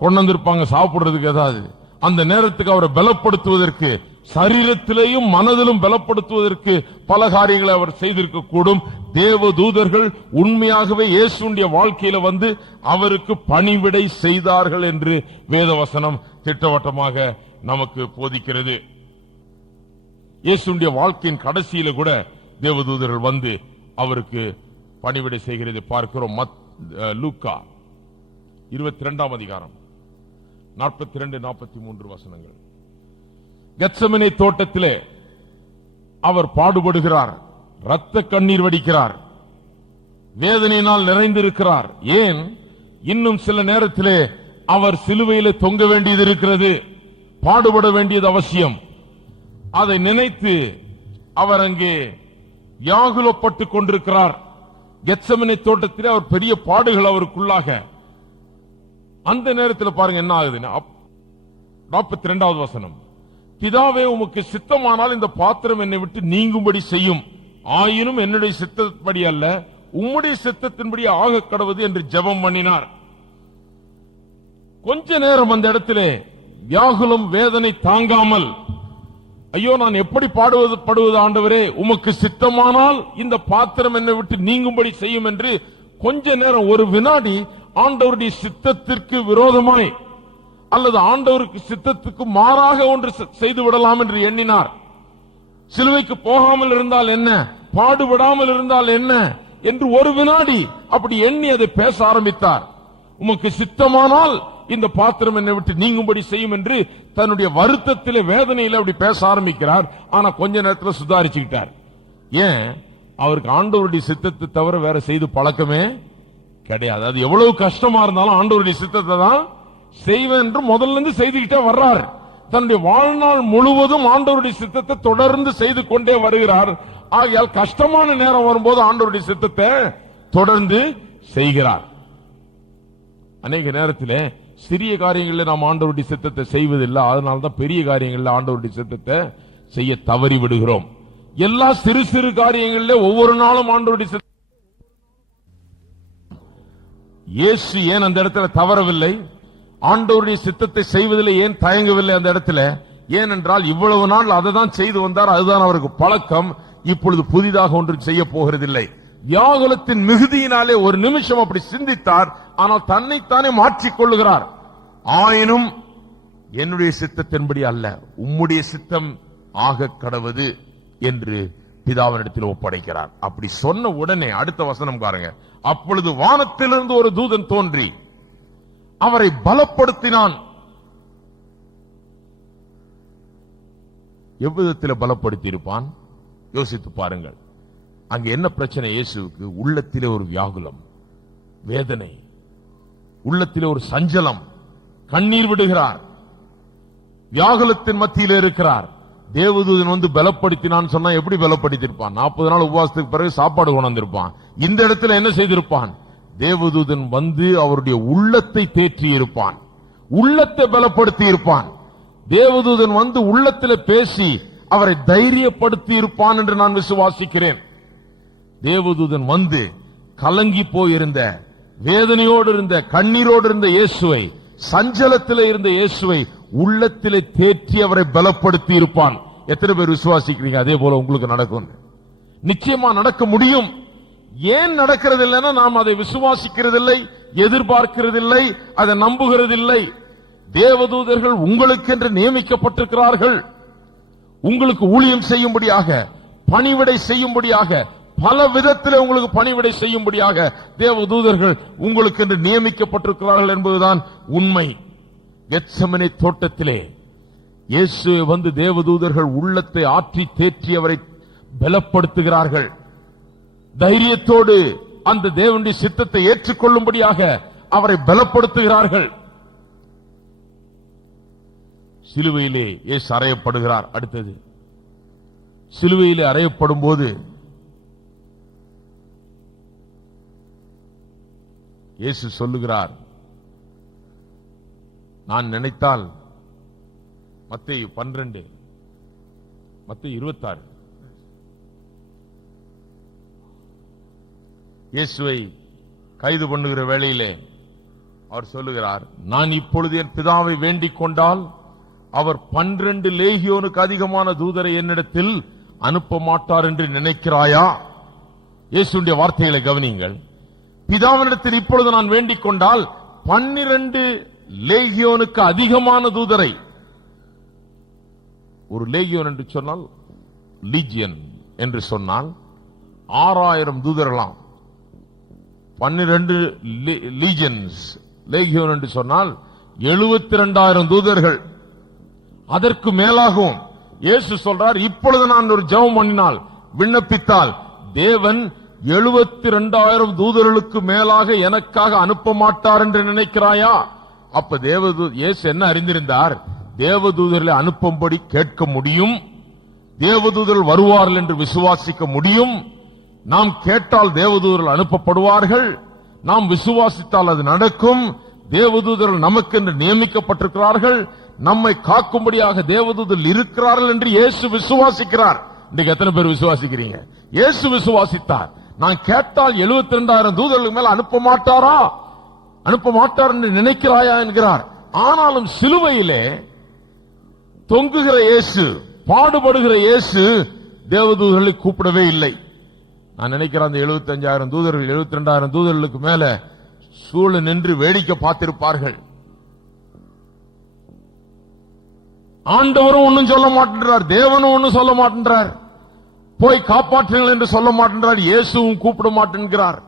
கொண்டு வந்திருப்பாங்க சாப்பிடுறதுக்கு. ஏதாவது அந்த நேரத்துக்கு அவரை பலப்படுத்துவதற்கு, சரீரத்திலேயும் மனதிலும் பலப்படுத்துவதற்கு பல காரியங்களை அவர் செய்திருக்க கூடும். தேவதூதர்கள் உண்மையாகவே இயேசுடைய வாழ்க்கையில வந்து அவருக்கு பணிவிடை செய்தார்கள் என்று வேதவசனம் திட்டவட்டமாக நமக்கு போதிக்கிறது. இயேசுடைய வாழ்க்கையின் கடைசியில கூட தேவதூதர்கள் வந்து அவருக்கு பணிவிடை செய்கிறது பார்க்கிறோம். லூக்கா 22ஆம் அதிகாரம் 42-43 வசனங்கள். கெத்செமனே தோட்டத்திலே அவர் பாடுபடுகிறார், இரத்த கண்ணீர் வடிக்கிறார், வேதனையினால் நிறைந்திருக்கிறார். ஏன்? இன்னும் சில நேரத்திலே அவர் சிலுவையிலே தொங்க வேண்டியது இருக்கிறது, பாடுபட வேண்டியது அவசியம். அதை நினைத்து அவர் அங்கே வியாகுலப்பட்டுக் கொண்டிருக்கிறார். கெத்செமனே தோட்டத்திலே அவர் பெரிய பாடுகள் அவருக்குள்ளாக. அந்த நேரத்தில் பாருங்க என்ன ஆகுது. 42வது வசனம். பிதாவே, உமக்கு சித்தமானால் இந்த பாத்திரம் என்னை விட்டு நீங்கும்படி செய்யும், ஆயினும் என்னுடைய சித்தப்படி அல்ல, உம்முடைய சித்தத்தின்படி ஆக கடவுது என்று ஜெபம் பண்ணினார். கொஞ்ச நேரம் அந்த இடத்திலே வியாகுலம், வேதனை தாங்காமல், ஐயோ நான் எப்படி படுவது ஆண்டவரே, உமக்கு சித்தமானால் இந்த பாத்திரம் என்னை விட்டு நீங்கும்படி செய்யும் என்று கொஞ்ச நேரம், ஒரு வினாடி ஆண்டவருடைய சித்தத்திற்கு விரோதமாய் அல்லது ஆண்டவருக்கு சித்தத்துக்கு மாறாக ஒன்று செய்து விடலாம் என்று எண்ணினார். சிலுவைக்கு போகாமல் இருந்தால் என்ன, பாடுபடாமல் இருந்தால் என்ன என்று ஒரு வினாடி அப்படி எண்ணி அதை பேச ஆரம்பித்தார். உமக்கு சித்தமானால் இந்த பாத்திரம் என்னை விட்டு நீங்கும்படி செய்யும் என்று தன்னுடைய வருத்தத்திலே, வேதனையில அப்படி பேச ஆரம்பிக்கிறார். ஆனா கொஞ்ச நேரத்தில் சுதாரிச்சுக்கிட்டார். ஏன்? அவருக்கு ஆண்டவருடைய சித்தத்தை தவிர வேற செய்து பழக்கமே கிடையாது. அது எவ்வளவு கஷ்டமா இருந்தாலும் ஆண்டவருடைய சித்தத்தை தான் செய்வேன் என்று முதல்ல இருந்து செய்துகிட்டே வர்றார். தன்னுடைய வாழ்நாள் முழுவதும் ஆண்டவருடைய சித்தத்தை தொடர்ந்து செய்து கொண்டே வருகிறார். ஆகையால் கஷ்டமான நேரம் வரும்போது ஆண்டவருடைய சித்தத்தை தொடர்ந்து செய்கிறார். அநேக நேரத்திலே சிறிய காரியங்களில் நாம் ஆண்டவருடைய சித்தத்தை செய்வதில்லை. அதனால்தான் பெரிய காரியங்களில் ஆண்டவருடைய சித்தத்தை செய்ய தவறி விடுகிறோம். எல்லா சிறு சிறு காரியங்களிலே ஒவ்வொரு நாளும் ஆண்டவருடைய சித்தம். இயேசு ஏன் அந்த இடத்துல தவறவில்லை? ஆண்டவருடைய சித்தத்தை செய்வதில் ஏன் தயங்கவில்லை அந்த இடத்துல? ஏனென்றால் இவ்வளவு நாள் அதை தான் செய்து வந்தார், அதுதான் அவருக்கு பழக்கம். இப்பொழுது புதிதாக ஒன்றும் செய்ய போகிறதில்லை. வியாகுலத்தின் மிகுதியினாலே ஒரு நிமிஷம் அப்படி சிந்தித்தார். ஆனால் தன்னைத்தானே மாற்றிக்கொள்ளுகிறார். ஆயினும் என்னுடைய சித்தத்தின்படி அல்ல, உம்முடைய சித்தம் ஆக கடவுது என்று பிதாவினிடத்தில் ஒப்படைக்கிறார். அப்படி சொன்ன உடனே அடுத்த வசனம் பாருங்க. அப்பொழுது வானத்திலிருந்து ஒரு தூதன் தோன்றி அவரை பலப்படுத்தினான். எவ்விதத்தில் பலப்படுத்தி இருப்பான் யோசித்து பாருங்கள். அங்க என்ன பிரச்சனை? இயேசுவுக்கு உள்ளத்திலே ஒரு வியாகுலம், வேதனை, உள்ளத்திலே ஒரு சஞ்சலம், கண்ணீர் விடுகிறார், வியாகுலத்தின் மத்தியில் இருக்கிறார். தேவதூதன் வந்து பலப்படுத்தினான் சொன்னா எப்படி பலப்படுத்திருப்பான்? 40 நாள் உபவாசத்துக்கு பிறகு சாப்பாடு கொண்டு வந்திருப்பான். இந்த இடத்துல என்ன செய்திருப்பான்? தேவதூதன் வந்து அவருடைய உள்ளத்தை தேற்றி இருப்பான், உள்ளத்தை பலப்படுத்தி இருப்பான். தேவதூதன் வந்து உள்ளத்தில் பேசி அவரை தைரியப்படுத்தி இருப்பான் என்று நான் விசுவாசிக்கிறேன். தேவதூதன் வந்து கலங்கி போயிருந்த, வேதனையோடு இருந்த, கண்ணீரோடு இருந்த இயேசுவை, சஞ்சலத்தில் இருந்த இயேசுவை உள்ளத்திலே தேற்றி அவரை பலப்படுத்தி இருப்பான். எத்தனை பேர் விசுவாசிக்கிறீங்க? அதே போல உங்களுக்கு நடக்கும், நிச்சயமா நடக்க முடியும். ஏன் நடக்கிறது இல்லைன்னா நாம் அதை விசுவாசிக்கிறதில்லை, எதிர்பார்க்கிறதில்லை, அதை நம்புகிறதில்லை. தேவதூதர்கள் உங்களுக்கென்று நியமிக்கப்பட்டிருக்கிறார்கள். உங்களுக்கு ஊழியம் செய்யும்படியாக, பணிவிடை செய்யும்படியாக, பல விதத்தில் உங்களுக்கு பணிவிடை செய்யும்படியாக தேவதூதர்கள் உங்களுக்கு என்று நியமிக்கப்பட்டிருக்கிறார்கள் என்பதுதான் உண்மை. கெத்செமனே தோட்டத்திலே இயேசுவை வந்து தேவதூதர்கள் உள்ளத்தை ஆற்றி தேற்றி அவரை பலப்படுத்துகிறார்கள். தைரியத்தோடு அந்த தேவனுடைய சித்தத்தை ஏற்றுக்கொள்ளும்படியாக அவரை பலப்படுத்துகிறார்கள். சிலுவையிலே இயேசு அறையப்படுகிறார். அடுத்தது சிலுவையிலே அறையப்படும் போது இயேசு சொல்லுகிறார், நான் நினைத்தால் மத்தேயு 12 மத்தேயு 26 இயேசுவை கைது பண்ணுகிற வேளையிலே அவர் சொல்லுகிறார், நான் இப்பொழுது என் பிதாவை வேண்டிக் கொண்டால் அவர் 12 லேகியோனுக்கு அதிகமான தூதரை என்னிடத்தில் அனுப்ப மாட்டார் என்று நினைக்கிறாயா? இயேசுடைய வார்த்தைகளை கவனியுங்கள். பிதாவினிடத்தில் இப்பொழுது நான் வேண்டிக் கொண்டால் 12 லேகியோனுக்கு அதிகமான தூதரை, ஒரு லேகியோன் என்று சொன்னால் லீஜியன் என்று சொன்னால் 6000 தூதர்களாம். 12 லீஜன்ஸ் லேகியோன் என்று சொன்னால் 72,000 தூதர்கள். அதற்கு மேலாகவும் இயேசு சொல்றார், இப்பொழுது நான் ஒரு ஜெபம் பண்ணினால் விண்ணப்பித்தால் தேவன் 72,000 தூதர்களுக்கு மேலாக எனக்காக அனுப்ப மாட்டார் என்று நினைக்கிறாயா? அப்ப இயேசு என்ன அறிந்திருந்தார்? தேவதூதர்களை அனுப்பும்படி கேட்க முடியும், தேவதூதர்கள் வருவார்கள் என்று விசுவாசிக்க முடியும். நாம் கேட்டால் தேவதூதர்கள் அனுப்பப்படுவார்கள், நாம் விசுவாசித்தால் அது நடக்கும். தேவதூதர்கள் நமக்கென்று நியமிக்கப்பட்டிருக்கிறார்கள், நம்மை காக்கும்படியாக தேவதூதர்கள் இருக்கிறார்கள் என்று இயேசு விசுவாசிக்கிறார். இன்றைக்கு எத்தனை பேர் விசுவாசிக்கிறீங்க? இயேசு விசுவாசித்தார். நான் கேட்டால் 72,000 தூதர்களுக்கு மேல் அனுப்ப மாட்டாரா, அனுப்ப மாட்டார் என்று நினைக்கிறாயா என்கிறார். ஆனாலும் சிலுவையிலே தொங்குகிற இயேசு, பாடுபடுகிற இயேசு தேவதூதர்களை கூப்பிடவே இல்லை. நான் நினைக்கிறேன் அந்த 75,000 தூதர்கள் 72,000 தூதர்களுக்கு மேல சூழ நின்று வேடிக்கை பார்த்திருப்பார்கள். ஆண்டவரும் ஒன்னும் சொல்ல மாட்டேன்றார், தேவனும் ஒன்னும் சொல்ல மாட்டேன்றார், போய் காப்பாற்றுங்கள் என்று சொல்ல மாட்டேன்றார், இயேசுவும் கூப்பிட மாட்டேன்கிறார்.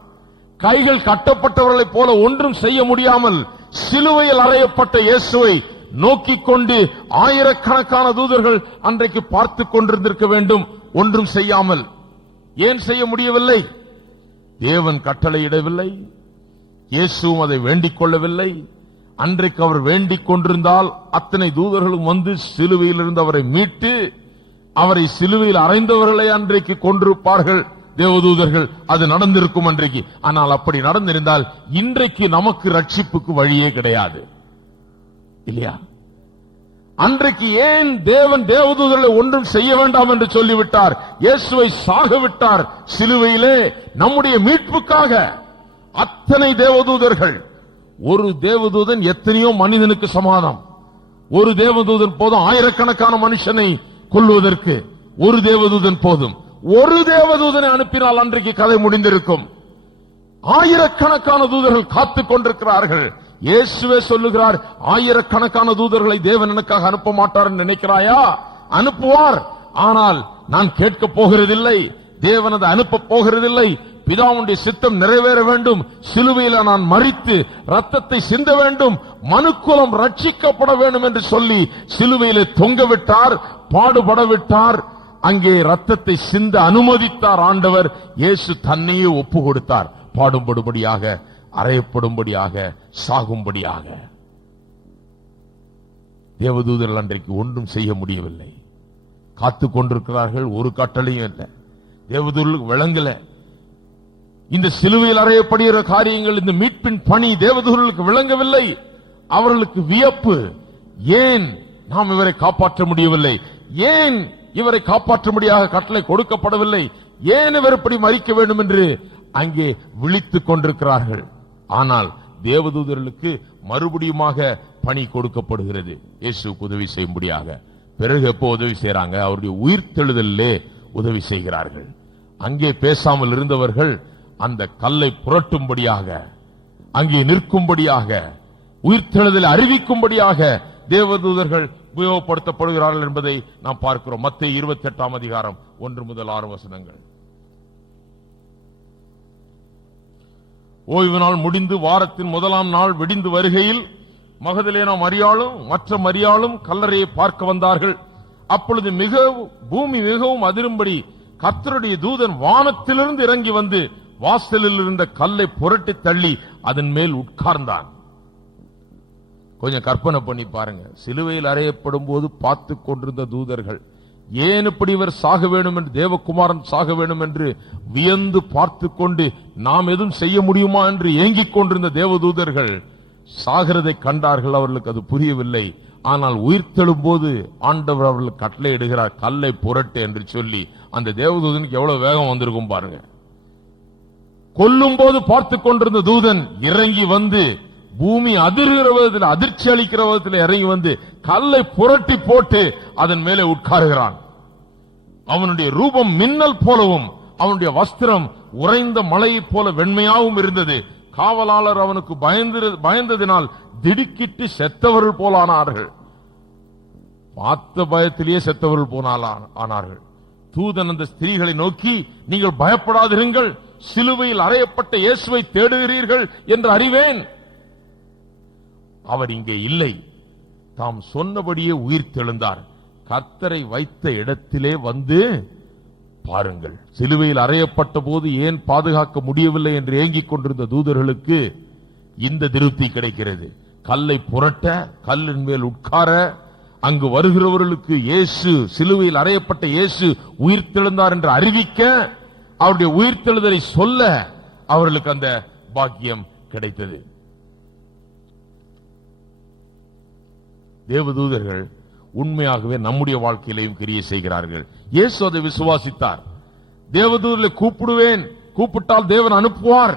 கைகள் கட்டப்பட்டவர்களை போல ஒன்றும் செய்ய முடியாமல் சிலுவையில் அறையப்பட்ட இயேசுவை நோக்கிக் கொண்டு ஆயிரக்கணக்கான தூதர்கள் அன்றைக்கு பார்த்துக் கொண்டிருந்திருக்க வேண்டும், ஒன்றும் செய்யாமல். ஏன் செய்ய முடியவில்லை? தேவன் கட்டளையிடவில்லை, இயேசுவும் அதை வேண்டிக் கொள்ளவில்லை. அன்றைக்கு அவர் வேண்டிக் கொண்டிருந்தால் அத்தனை தூதர்களும் வந்து சிலுவையிலிருந்து அவரை மீட்டு அவரை சிலுவையில் அறைந்தவர்களை அன்றைக்கு கொண்டிருப்பார்கள் தேவதூதர்கள். அது நடந்திருக்கும் அன்றைக்கு. ஆனால் அப்படி நடந்திருந்தால் இன்றைக்கு நமக்கு ரட்சிப்புக்கு வழியே கிடையாது, இல்லையா? அன்றைக்கு ஏன் தேவன் தேவதூதர்களை ஒன்றும் செய்ய வேண்டாம் என்று சொல்லிவிட்டார்? இயேசுவை சாக விட்டார் சிலுவையிலே நம்முடைய மீட்புக்காக. அத்தனை தேவதூதர்கள், ஒரு தேவதூதன் எத்தனையோ மனிதனுக்கு சமாதானம். ஒரு தேவதூதன் போதும் ஆயிரக்கணக்கான மனுஷனை கொல்வதற்கு. ஒரு தேவதூதன் போதும். ஒரு தேவதூதனை அனுப்பினால் அன்றைக்கு கதை முடிந்திருக்கும். ஆயிரக்கணக்கான தூதர்கள் காத்துக் கொண்டிருக்கிறார்கள். இயேசுவே சொல்லுகிறார், ஆயிரக்கணக்கான தூதர்களை தேவன் எனக்காக அனுப்ப மாட்டார் நினைக்கிறாயா? அனுப்புவார். ஆனால் நான் கேட்க போகிறதில்லை, தேவன் அதை அனுப்ப போகிறதில்லை. பிதாவுடைய சித்தம் நிறைவேற வேண்டும். சிலுவையில் நான் மரித்து ரத்தத்தை சிந்த வேண்டும், மனுக்குலம் ரட்சிக்கப்பட வேண்டும் என்று சொல்லி சிலுவையிலே தொங்க விட்டார், பாடுபட விட்டார். அங்கே ரத்தத்தை சிந்த அனுமதித்தார் ஆண்டவர். இயேசு தன்னையே ஒப்பு கொடுத்தார், பாடுபடும்படியாக, அறையப்படும்படியாக, சாகும்படியாக. தேவதூதர்கள் அன்றைக்கு ஒன்றும் செய்ய முடியவில்லை, காத்துக் கொண்டிருக்கிறார்கள். ஒரு கட்டளையும் இல்லை, தேவதூதர்களுக்கு விளங்கல. இந்த சிலுவையில் அறையப்படுகிற காரியங்கள், இந்த மீட்பின் பணி தேவதூதர்களுக்கு விளங்கவில்லை. அவர்களுக்கு வியப்பு, ஏன் நாம் இவரை காப்பாற்ற முடியவில்லை, ஏன் இவரை காப்பாற்றும்படியாக கட்டளை கொடுக்கப்படவில்லை, ஏன் இவர் இப்படி மரிக்க வேண்டும் என்று அங்கே விழித்துக் கொண்டிருக்கிறார்கள். ஆனால் தேவதூதர்களுக்கு மறுபடியுமாக பணி கொடுக்கப்படுகிறது, இயேசுவுக்கு உதவி செய்யும்படியாக. பிறகு எப்போ உதவி செய்யறாங்க? அவருடைய உயிர்த்தெழுதலிலே உதவி செய்கிறார்கள். அங்கே பேசாமல் இருந்தவர்கள் அந்த கல்லை புரட்டும்படியாக, அங்கே நிற்கும்படியாக, உயிர்த்தெழுதலை அறிவிக்கும்படியாக தேவதூதர்கள் உபயோகப்படுத்தப்படுகிறார்கள் என்பதை நாம் பார்க்கிறோம். மத்தேயு 28 அதிகாரம் 1 முதல் 6 வசனங்கள். ஓய்வு நாள் முடிந்து வாரத்தின் முதலாம் நாள் விடிந்து வருகையில் மகதலேனா மரியாளும் மற்ற மரியாளும் கல்லறையை பார்க்க வந்தார்கள். அப்பொழுது பூமி மிகவும் அதிரும்படி கர்த்தருடைய தூதன் வானத்திலிருந்து இறங்கி வந்து வாசலில் இருந்த கல்லை புரட்டி தள்ளி அதன் மேல் உட்கார்ந்தான். கொஞ்சம் கற்பனை பண்ணி பாருங்க. சிலுவையில் அறையப்படும் போது பார்த்து கொண்டிருந்த தூதர்கள் ஏன் இப்படி இவர் சாக வேண்டும் என்று, தேவகுமாரன் சாக வேண்டும் என்று வியந்து பார்த்து கொண்டு நாம் எதுவும் செய்ய முடியுமா என்று ஏங்கிக் கொண்டிருந்த தேவதூதர்கள் சாகிறதை கண்டார்கள். அவர்களுக்கு அது புரியவில்லை. ஆனால் உயிர்த்தெழும் போது ஆண்டவர் அவர்களுக்கு கட்டளை இடுகிறார், கல்லை புரட்டு என்று சொல்லி. அந்த தேவதூதனுக்கு எவ்வளவு வேகம் வந்திருக்கும் பாருங்க. கொல்லும் போது பார்த்து கொண்டிருந்த தூதன் இறங்கி வந்து பூமி அதிர்கிற விதத்தில், அதிர்ச்சி அளிக்கிற விதத்தில் இறங்கி வந்து கல்லை புரட்டி போட்டு அதன் மேலே உட்காருகிறான். அவனுடைய ரூபம் மின்னல் போலவும் அவனுடைய வஸ்திரம் உறைந்த மலையைப் போல வெண்மையாகவும் இருந்தது. காவலாளர் அவனுக்கு பயந்ததினால் திடுக்கிட்டு செத்தவர்கள் போலானார்கள். பார்த்த பயத்திலேயே செத்தவர்கள் போனார்கள். தூதன் அந்த ஸ்திரீகளை நோக்கி, நீங்கள் பயப்படாதிருங்கள், சிலுவையில் அறையப்பட்ட இயேசுவை தேடுகிறீர்கள் என்று அறிவேன். அவர் இங்கே இல்லை, தாம் சொன்னபடியே உயிர் தெழுந்தார். கர்த்தரை வைத்த இடத்திலே வந்து பாருங்கள். சிலுவையில் அறையப்பட்ட போது ஏன் பாதுகாக்க முடியவில்லை என்று ஏங்கிக் கொண்டிருந்த தூதர்களுக்கு இந்த திருப்தி கிடைக்கிறது. கல்லை புரட்ட, கல்லின் மேல் உட்கார, அங்கு வருகிறவர்களுக்கு இயேசு, சிலுவையில் அறையப்பட்ட இயேசு உயிர் தெழுந்தார் என்று அறிவிக்க, அவருடைய உயிர்த்தெழுதலை சொல்ல அவர்களுக்கு அந்த பாக்கியம் கிடைத்தது. தேவதூதர்கள் உண்மையாகவே நம்முடைய வாழ்க்கையிலையும் கிரியை செய்கிறார்கள். இயேசு அதை விசுவாசித்தார். தேவதூதர்களை கூப்பிடுவேன், கூப்பிட்டால் தேவன் அனுப்புவார்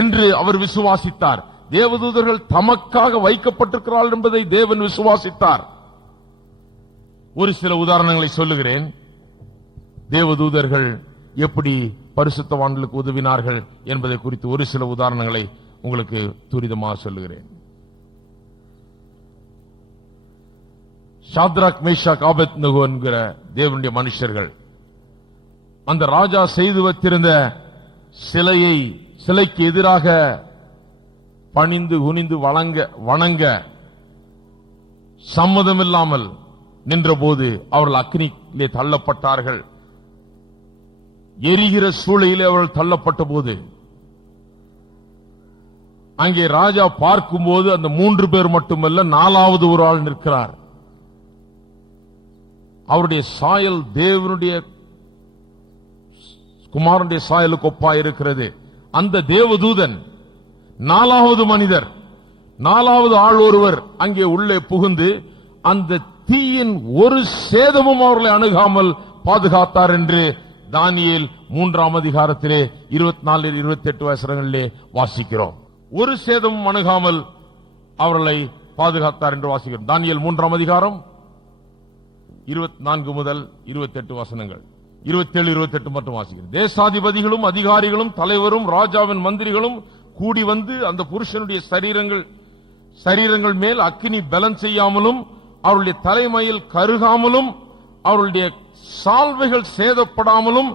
என்று அவர் விசுவாசித்தார். தேவதூதர்கள் தமக்காக வைக்கப்பட்டிருக்கிறார்கள் என்பதை தேவன் விசுவாசித்தார். ஒரு சில உதாரணங்களை சொல்லுகிறேன். தேவதூதர்கள் எப்படி பரிசுத்தவான்களுக்கு உதவினார்கள் என்பதை குறித்து ஒரு சில உதாரணங்களை உங்களுக்கு துரிதமாக சொல்லுகிறேன். ஷாத்ராக், மேஷாக், ஆபேத்நேகோ என்கிற தேவனுடைய மனுஷர்கள் அந்த ராஜா செய்து வைத்திருந்த சிலைக்கு எதிராக பணிந்து குனிந்து வணங்க சம்மதமில்லாமல் நின்றபோது அவர்கள் அக்னியிலே தள்ளப்பட்டார்கள். எரிகிற சூளையிலே அவர்கள் தள்ளப்பட்ட போது அங்கே ராஜா பார்க்கும்போது அந்த 3 பேர் மட்டுமல்ல, 4வது ஒரு ஆள் நிற்கிறார். அவருடைய சாயல் தேவனுடைய குமாரனுடைய சாயலுக்கு ஒப்பாய் இருக்கிறது. அந்த தேவதூதன் 4வது மனிதர், 4வது ஆள் ஒருவர் அங்கே உள்ளே புகுந்து அந்த தீயின் ஒரு சேதமும் அவர்களை அணுகாமல் பாதுகாத்தார் என்று தானியேல் 3ஆம் அதிகாரத்திலே 24-28 வசனங்களிலே வாசிக்கிறோம். ஒரு சேதமும் அணுகாமல் அவர்களை பாதுகாத்தார் என்று வாசிக்கிறோம். தானியேல் 3ஆம் அதிகாரம் 24 முதல் 28 வசனங்கள், 27-28 மட்டும் வாசிக்கிறோம். தேசாதிபதிகளும் அதிகாரிகளும் தலைவரும் ராஜாவின் மந்திரிகளும் கூடி வந்து அந்த புருஷனுடைய சரீரங்கள் மேல் அக்கினி பலன் செய்யாமலும் அவருடைய தலைமையில் கருகாமலும் அவருடைய சால்வைகள் சேதப்படாமலும்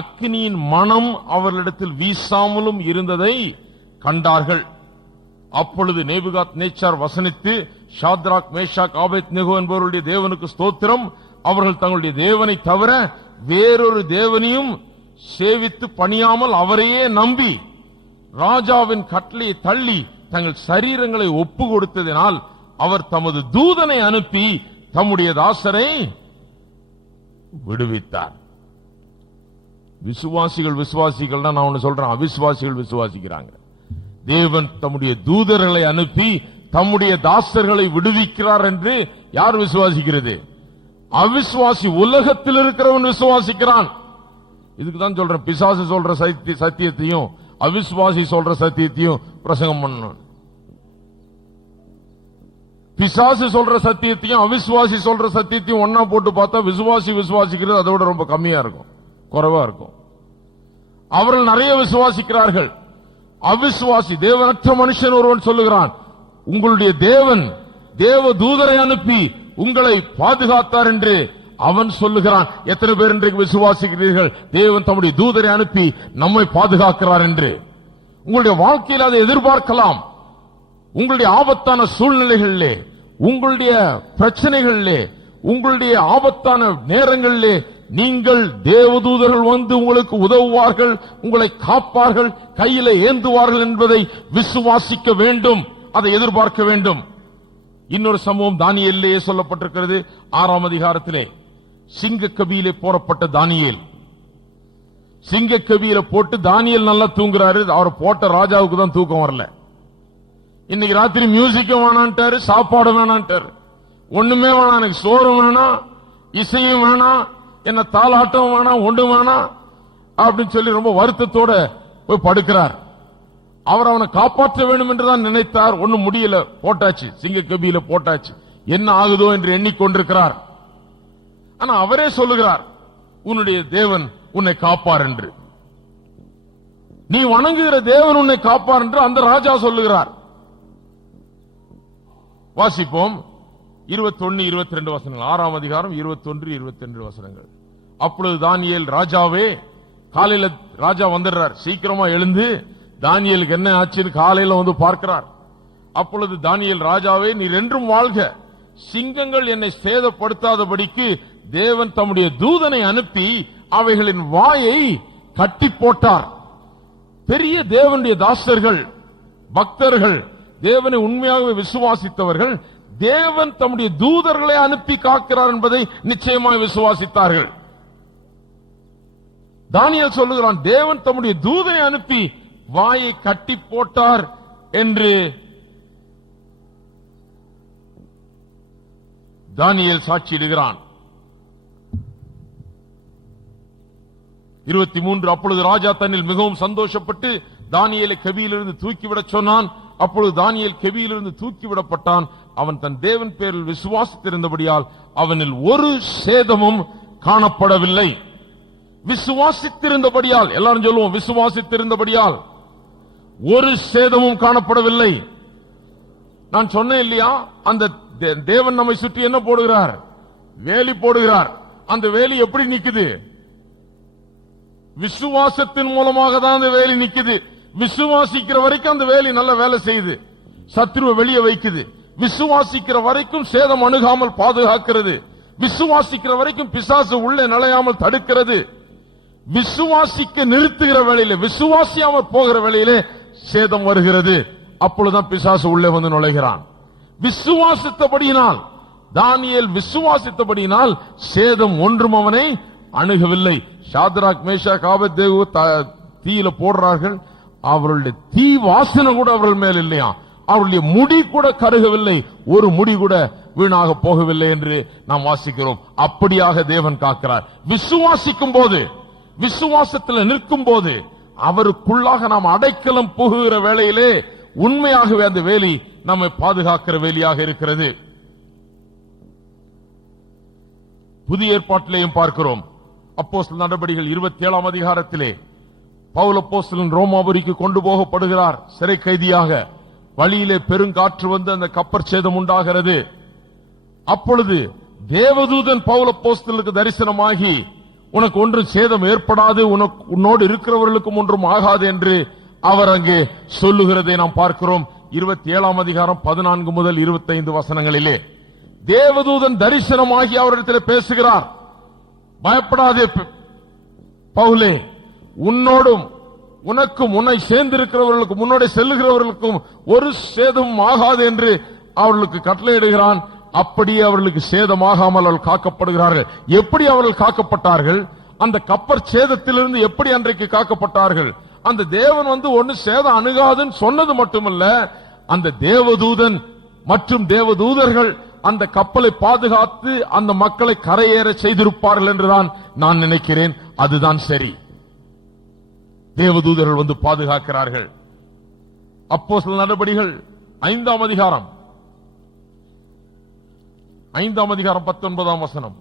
அக்கினியின் மனம் அவர்களிடத்தில் வீசாமலும் இருந்ததை கண்டார்கள். அப்பொழுது நேபுகாத்நேச்சார் வசனித்து, ஷாத்ராக், மேஷாக், ஆபேத்நேகோ என்பவருடைய தேவனுக்கு ஸ்தோத்திரம், அவர்கள் தங்களுடைய தேவனை தவிர வேறொரு தேவனையும் சேவித்து பணியாமல் அவரையே நம்பி ராஜாவின் கட்டளையை தள்ளி தங்கள் சரீரங்களை ஒப்பு கொடுத்ததினால் அவர் தமது தூதனை அனுப்பி தம்முடைய தாசரை விடுவித்தார். விசுவாசிகள் நான் ஒன்னு சொல்றேன், அவிசுவாசிகள் விசுவாசிக்கிறாங்க. தேவன் தம்முடைய தூதர்களை அனுப்பி தம்முடைய தாசர்களை விடுவிக்கிறார் என்று யார் விசுவாசிக்கிறது? அவிசுவாசி. உலகத்தில் இருக்கிறவன் விசுவாசிக்கிறான். இதுக்குதான் சொல்றேன், பிசாசு சொல்ற சத்தியத்தையும் அவிசுவாசி சொல்ற சத்தியத்தையும் பிரசங்கம் பண்ணணும். பிசாசு சொல்ற சத்தியத்தையும் அவிசுவாசி சொல்ற சத்தியத்தையும் ஒன்னா போட்டு பார்த்தா விசுவாசிக்கிறது அதை விட ரொம்ப கம்மியா இருக்கும், குறைவா இருக்கும். அவர்கள் நிறைய விசுவாசிக்கிறார்கள். அவிசுவாசி, தேவனற்ற மனுஷன் ஒருவன் சொல்லுகிறான், உங்களுடைய தேவன் தேவ தூதரை அனுப்பி உங்களை பாதுகாத்தார் என்று அவன் சொல்லுகிறான். எத்தனை பேர் இன்றைக்கு விசுவாசிக்கிறீர்கள் தேவன் தம்முடைய தூதரை அனுப்பி நம்மை பாதுகாக்கிறார் என்று? உங்களுடைய வாழ்க்கையில் அதை எதிர்பார்க்கலாம். உங்களுடைய ஆபத்தான சூழ்நிலைகளிலே, உங்களுடைய பிரச்சனைகளிலே, உங்களுடைய ஆபத்தான நேரங்களிலே நீங்கள் தேவதூதர்கள் வந்து உங்களுக்கு உதவுவார்கள், உங்களை காப்பார்கள், கையில ஏந்துவார்கள் என்பதை விசுவாசிக்க வேண்டும், அதை எதிர்பார்க்க வேண்டும். இன்னொரு சம்பவம் தானியேலிலே சொல்லப்பட்டிருக்கிறது. 6ஆம் அதிகாரத்திலே சிங்கக்கவியிலே போடப்பட்ட தானியேல், சிங்கக்கவியில போட்டு தானியேல் நல்லா தூங்குறாரு. அவர் போட்ட ராஜாவுக்கு தான் தூக்கம் வரல. இன்னைக்கு ராத்திரி மியூசிக்கும் வேணான்ட்டாரு, சாப்பாடு வேணான்ட்டாரு, ஒண்ணுமே வேணாம், எனக்கு சோறு வேணாம், இசையும் வேணாம், என்ன தாளாட்டம் வேணாம், ஒன்று வேணாம் அப்படின்னு சொல்லி ரொம்ப வருத்தத்தோட போய் படுக்கிறார். அவர் அவனை காப்பாற்ற வேண்டும் என்றுதான் நினைத்தார். ஒன்னும் முடியல, போட்டாச்சு, சிங்கக்கவியில போட்டாச்சு, என்ன ஆகுதோ என்று எண்ணிக்கொண்டிருக்கிறார். ஆனா அவரே சொல்லுகிறார், உன்னுடைய தேவன் உன்னை காப்பார் என்று, நீ வணங்குகிற தேவன் உன்னை காப்பார் என்று அந்த ராஜா சொல்லுகிறார். வாசிப்போம் 21, 22 வசனங்கள். 6ஆம் அதிகாரம் 21, 22 வசனங்கள். அப்பொழுது தானியேல், ராஜாவே, காலையில ராஜா வந்துடுறார், சீக்கிரமா எழுந்து தானியேலுக்கு என்ன ஆச்சுன்னு காலையில வந்து பார்க்கிறார். அப்பொழுது தானியேல், ராஜாவே, நீர் என்றும் வாழ்க, சிங்கங்கள் என்னை சேதப்படுத்தாதபடிக்கு தேவன் தம்முடைய தூதனை அனுப்பி அவைகளின் வாயை கட்டி போட்டார். பெரிய தேவனுடைய தாசர்கள், பக்தர்கள், தேவனை உண்மையாகவே விசுவாசித்தவர்கள் தேவன் தம்முடைய தூதர்களை அனுப்பி காக்கிறார் என்பதை நிச்சயமாய் விசுவாசித்தார்கள். தானியேல் சொல்லுகிறான், தேவன் தம்முடைய தூதனை அனுப்பி வாயை கட்டி போட்டார் என்று தானியேல் சாட்சியிடுகிறான். 23. அப்பொழுது ராஜா தன்னில் மிகவும் சந்தோஷப்பட்டு தானியேலை கெபியிலிருந்து தூக்கிவிடச் சொன்னான். அப்பொழுது தானியேல் கெபியிலிருந்து தூக்கிவிடப்பட்டான். அவன் தன் தேவன் பேரில் விசுவாசித்திருந்தபடியால் அவனில் ஒரு சேதமும் காணப்படவில்லை. விசுவாசித்திருந்தபடியால், எல்லாரும் சொல்லுவோம், விசுவாசித்திருந்தபடியால் ஒரு சேதமும் காணப்படவில்லை. நான் சொன்னேன் இல்லையா, அந்த தேவன் நம்மை சுற்றி என்ன போடுகிறார்? வேலி போடுகிறார். அந்த வேலி எப்படி நிக்குது? விசுவாசத்தின் மூலமாக தான் அந்த வேலி நிக்குது. விசுவாசிக்கிற வரைக்கும் அந்த வேலி நல்ல வேலை செய்யுது, சத்ருவை வெளியே வைக்குது. விசுவாசிக்கிற வரைக்கும் சேதம் அணுகாமல் பாதுகாக்கிறது. விசுவாசிக்கிற வரைக்கும் பிசாசு உள்ளே நுழையாமல் தடுக்கிறது. விசுவாசிக்க நிறுத்துகிற வேளையிலே, விசுவாசியாமல் போகிற வேளையிலே சேதம் வருகிறது. அப்பொழுதுதான் பிசாசு உள்ளே வந்து நுழைகிறான். விசுவாசித்தபடியினால், தானியேல் விசுவாசித்தபடியினால் சேதம் ஒன்றும் அவனை அணுகவில்லை. சாத்ராக், மேஷாக், ஆபேத்நேகோ தீயில போடுறார்கள். அவர்களுடைய தீ வாசனை கூட அவர்கள் மேல் இல்லையா, அவருடைய முடி கூட கருகவில்லை, ஒரு முடி கூட வீணாக போகவில்லை என்று நாம் வாசிக்கிறோம். அப்படியாக தேவன் காக்கிறார். விசுவாசிக்கும் போது, விசுவாசத்தில் நிற்கும் போது, அவருக்குள்ளாக நாம் அடைக்கலம் புகுகிற வேளையிலே உண்மையாகவே அந்த வேலி நம்மை பாதுகாக்கிற வேலியாக இருக்கிறது. புதிய ஏற்பாட்டிலேயும் பார்க்கிறோம். அப்போஸ்தலர் நடபடிகள் 27ஆம் அதிகாரத்திலே பவுல் அப்போஸ்தலன் ரோமாபுரிக்கு கொண்டு போகப்படுகிறார் சிறை கைதியாக. வழியிலே பெருங்காற்று வந்து அந்த கப்பற் சேதம் உண்டாகிறது. அப்பொழுது தேவதூதன் பவுல் அப்போஸ்தலனுக்கு தரிசனமாகி, உனக்கு ஒன்றும் சேதம் ஏற்படாது, உன்னோடு இருக்கிறவர்களுக்கும் ஒன்றும் ஆகாது என்று அவர் அங்கே சொல்லுகிறதை நாம் பார்க்கிறோம். 27ஆம் அதிகாரம் 14 முதல் 25 வசனங்களிலே தேவதூதன் தரிசனமாகி அவரிடத்தில் பேசுகிறார். பயப்படாதே பவுலே, உன்னோடும் உனக்கும் உன்னை சேர்ந்திருக்கிறவர்களுக்கும் முன்னோட செல்லுகிறவர்களுக்கும் ஒரு சேதமும் ஆகாது என்று அவர்களுக்கு கட்டளையிடுகிறான். அப்படியே அவர்களுக்கு சேதமாகாமல் அவர்கள் காக்கப்படுகிறார்கள். எப்படி அவர்கள் காக்கப்பட்டார்கள்? அந்த கப்பற் சேதத்திலிருந்து எப்படி அன்றைக்கு காக்கப்பட்டார்கள்? அந்த தேவன் வந்து ஒன்னு சேதம் அணுகாதுன்னு சொன்னது மட்டுமல்ல, அந்த தேவதூதன் மற்றும் தேவதூதர்கள் அந்த கப்பலை பாதுகாத்து அந்த மக்களை கரையேற செய்திருப்பார்கள் என்றுதான் நான் நினைக்கிறேன். அதுதான் சரி. தேவதூதர்கள் வந்து பாதுகாக்கிறார்கள். அப்போஸ்தலர் நடபடிகள் 5ஆம் அதிகாரம் 19ஆம் வசனம்.